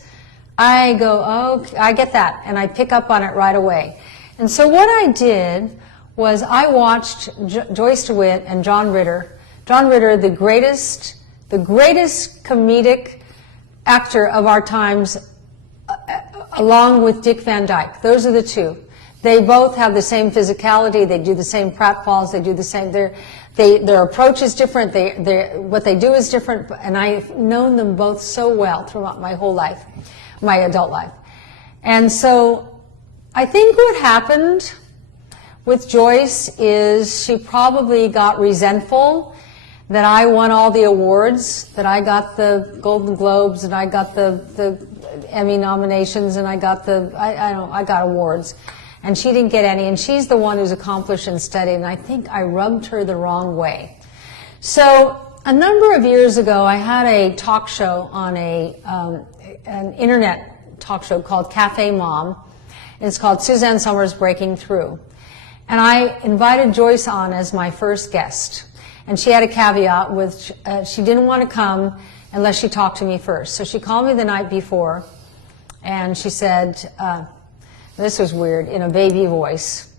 I go, oh, I get that, and I pick up on it right away. And so what I did was I watched Joyce DeWitt and John Ritter. John Ritter, the greatest comedic actor of our times, along with Dick Van Dyke. Those are the two. They both have the same physicality. They do the same pratfalls. They do the same. Their approach is different. What they do is different. And I've known them both so well throughout my whole life, my adult life. And so I think what happened with Joyce is she probably got resentful that I won all the awards, that I got the Golden Globes, and I got the Emmy nominations, and I got I got awards. And she didn't get any, and she's the one who's accomplished and studied, and I think I rubbed her the wrong way. So a number of years ago, I had a talk show on an internet talk show called Cafe Mom. It's called Suzanne Somers Breaking Through. And I invited Joyce on as my first guest. And she had a caveat with she didn't want to come unless she talked to me first. So she called me the night before, And she said, this was weird, in a baby voice.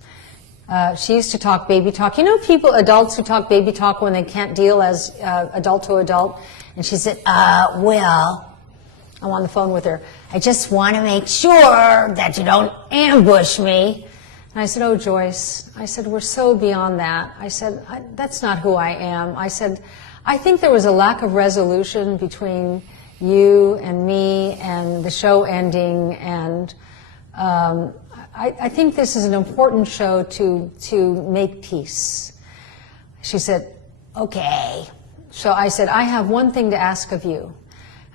She used to talk baby talk. You know adults who talk baby talk when they can't deal as adult to adult? And she said, well, I'm on the phone with her. I just want to make sure that you don't ambush me. And I said, oh, Joyce, I said, we're so beyond that. I said, that's not who I am. I said, I think there was a lack of resolution between you and me and the show ending, and I think this is an important show to make peace. She said, okay. So I said, I have one thing to ask of you.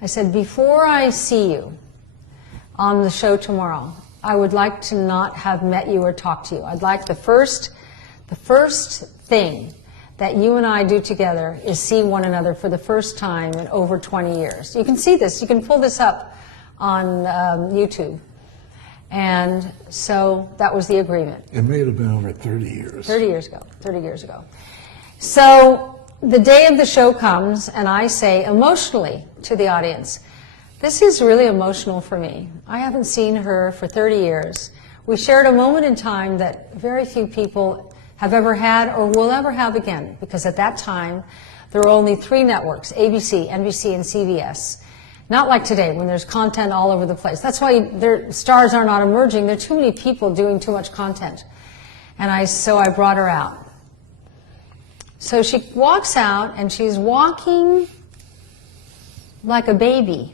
I said, before I see you on the show tomorrow, I would like to not have met you or talked to you. I'd like the first thing that you and I do together is see one another for the first time in over 20 years. You can see this. You can pull this up on YouTube. And so that was the agreement. It may have been over 30 years. 30 years ago. So the day of the show comes, and I say emotionally to the audience, this is really emotional for me. I haven't seen her for 30 years. We shared a moment in time that very few people have ever had or will ever have again, because at that time, there were only 3 networks, ABC, NBC, and CBS. Not like today, when there's content all over the place. That's why stars are not emerging. There are too many people doing too much content. And so I brought her out. So she walks out, and she's walking like a baby.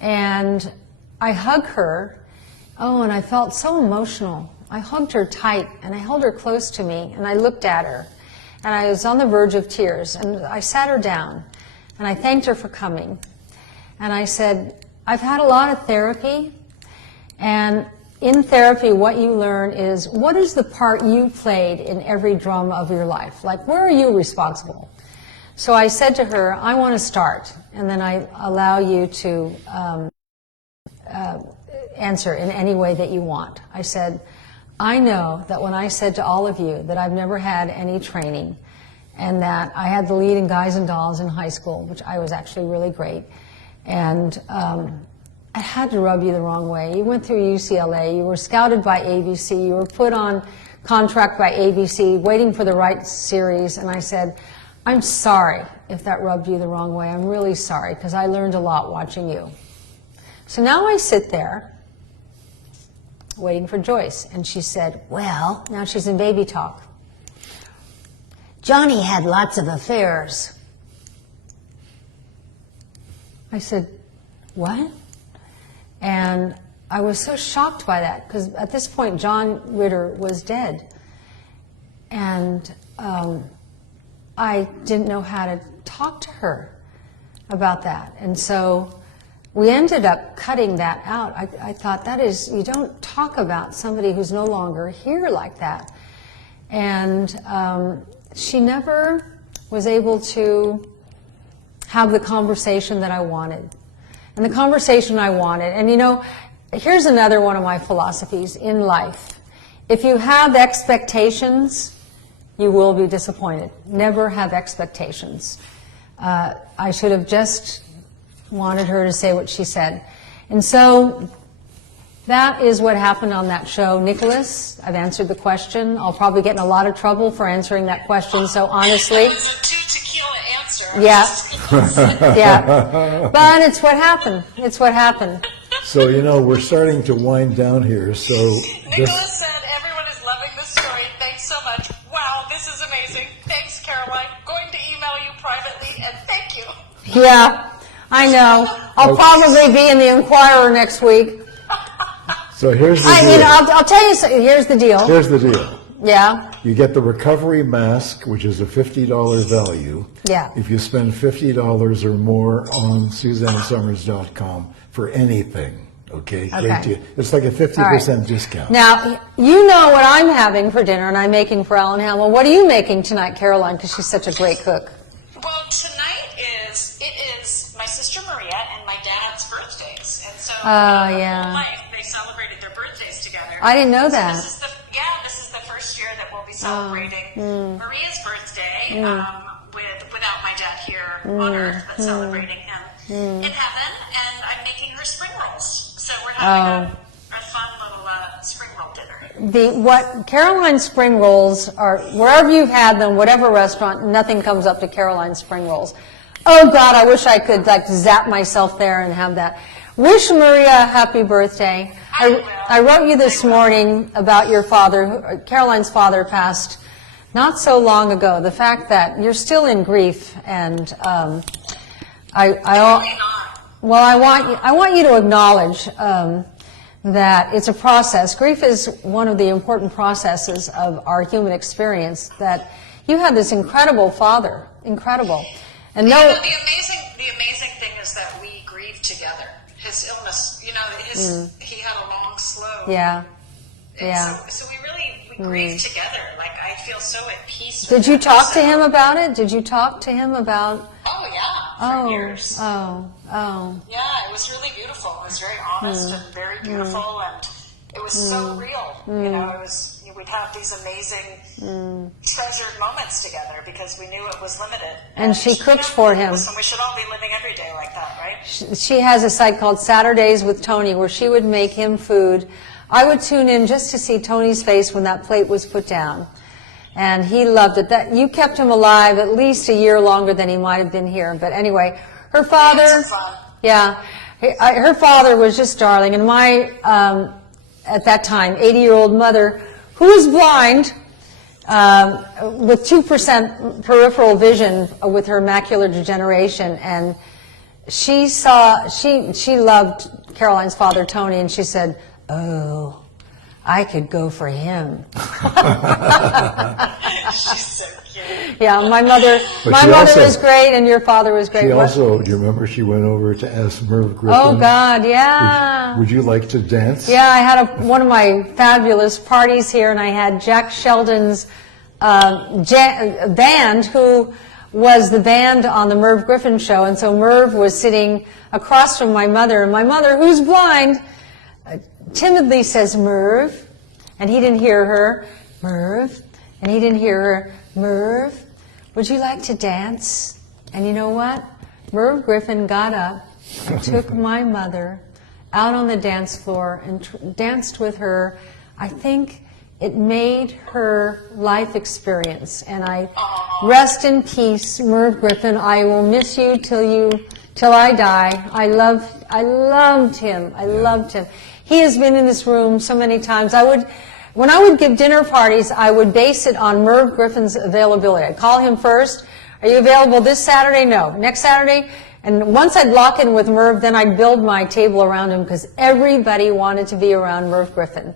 And I hug her. Oh, and I felt so emotional. I hugged her tight, and I held her close to me, and I looked at her. And I was on the verge of tears, and I sat her down, and I thanked her for coming. And I said, I've had a lot of therapy, and in therapy what you learn is, what is the part you played in every drama of your life? Like, where are you responsible? So I said to her, I want to start, and then I allow you to answer in any way that you want. I said, I know that when I said to all of you that I've never had any training, and that I had the lead in Guys and Dolls in high school, which I was actually really great, and I had to rub you the wrong way. You went through UCLA, you were scouted by ABC, you were put on contract by ABC, waiting for the right series, and I said, I'm sorry if that rubbed you the wrong way. I'm really sorry, because I learned a lot watching you. So now I sit there, waiting for Joyce, and she said, well, now she's in baby talk. Johnny had lots of affairs. I said, what? And I was so shocked by that, because at this point, John Ritter was dead. And I didn't know how to talk to her about that. And so we ended up cutting that out. I thought, that is, you don't talk about somebody who's no longer here like that. And she never was able to have the conversation that I wanted. And the conversation I wanted, and you know, here's another one of my philosophies in life. If you have expectations, you will be disappointed. Never have expectations. I should have just wanted her to say what she said. And so that is what happened on that show. Nicholas, I've answered the question. I'll probably get in a lot of trouble for answering that question so honestly. It was a 2 tequila answer. Yeah. Yeah. But it's what happened. It's what happened. So, you know, we're starting to wind down here. So Nicholas said, everyone is loving this story. Thanks so much. Wow, this is amazing. Thanks, Caroline. Going to email you privately, and thank you. Yeah, I know. I'll probably be in the Inquirer next week. So here's the deal. You know, I'll tell you, here's the deal. Here's the deal. Yeah. You get the recovery mask, which is a $50 value. Yeah. If you spend $50 or more on SuzanneSummers.com for anything. Okay. Okay. It's like a 50% discount. Now, you know what I'm having for dinner, and I'm making for Ellen Hamill. What are you making tonight, Caroline? Because she's such a great cook. Well, tonight it is my sister Maria and my dad's birthdays, and so yeah. whole life they celebrated their birthdays together. I didn't know So that. this is the first year that we'll be celebrating Maria's birthday without my dad here on Earth, but celebrating him in heaven. And I'm making her spring rolls. So we're having a fun little spring roll dinner. What Caroline spring rolls are, wherever you've had them, whatever restaurant, nothing comes up to Caroline spring rolls. Oh God, I wish I could like zap myself there and have that. Wish Maria a happy birthday. I wrote you this morning about your father. Caroline's father passed not so long ago. The fact that you're still in grief, and I want you to acknowledge that it's a process. Grief is one of the important processes of our human experience. That you had this incredible father, incredible, and the amazing thing is that we grieve together. His illness, he had a long, slow. Yeah. So we grieve together. Like, I feel so at peace. Did you talk to him about it? Did you talk to him about? Oh yeah, for years. Oh. Yeah, it was really beautiful. It was very honest and very beautiful, and it was so real. It was. We'd have these amazing, treasured moments together because we knew it was limited. And she cooks for him. And we should all be living every day like that, right? She has a site called Saturdays with Tony where she would make him food. I would tune in just to see Tony's face when that plate was put down. And he loved it. That you kept him alive at least a year longer than he might have been here. But anyway, her father, her father was just darling. And my, at that time, 80-year-old mother, who was blind, with 2% peripheral vision with her macular degeneration, and she loved Caroline's father, Tony, and she said, "Oh, I could go for him." She's so cute. Yeah, my mother was great, and your father was great. She also, do you remember she went over to ask Merv Griffin? Oh God, yeah. Would you like to dance? Yeah, I had one of my fabulous parties here, and I had Jack Sheldon's band, who was the band on the Merv Griffin show, and so Merv was sitting across from my mother, and my mother, who's blind, timidly says, "Merv," and he didn't hear her. "Merv," and he didn't hear her. "Merv, would you like to dance?" And you know what? Merv Griffin got up, took my mother out on the dance floor and danced with her. I think it made her life experience. And I rest in peace, Merv Griffin. I will miss you till I die. I loved him. I loved him. He has been in this room so many times. When I would give dinner parties, I would base it on Merv Griffin's availability. I'd call him first. "Are you available this Saturday?" "No." "Next Saturday?" And once I'd lock in with Merv, then I'd build my table around him because everybody wanted to be around Merv Griffin.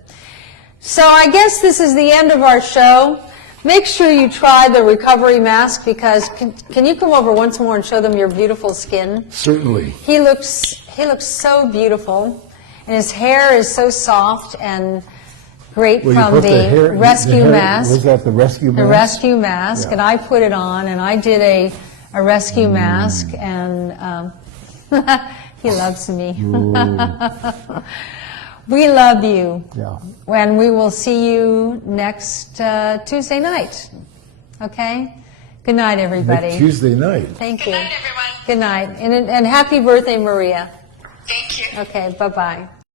So I guess this is the end of our show. Make sure you try the recovery mask, because can you come over once more and show them your beautiful skin? Certainly. He looks so beautiful, and his hair is so soft and great from the rescue mask. Was that the rescue mask? The rescue mask, Yeah. and I put it on, and I did a rescue mask, and he loves me. We love you. Yeah. And we will see you next Tuesday night. Okay? Good night, everybody. Next Tuesday night. Thank Good you. night, everyone. Good night. And happy birthday, Maria. Thank you. Okay, bye-bye.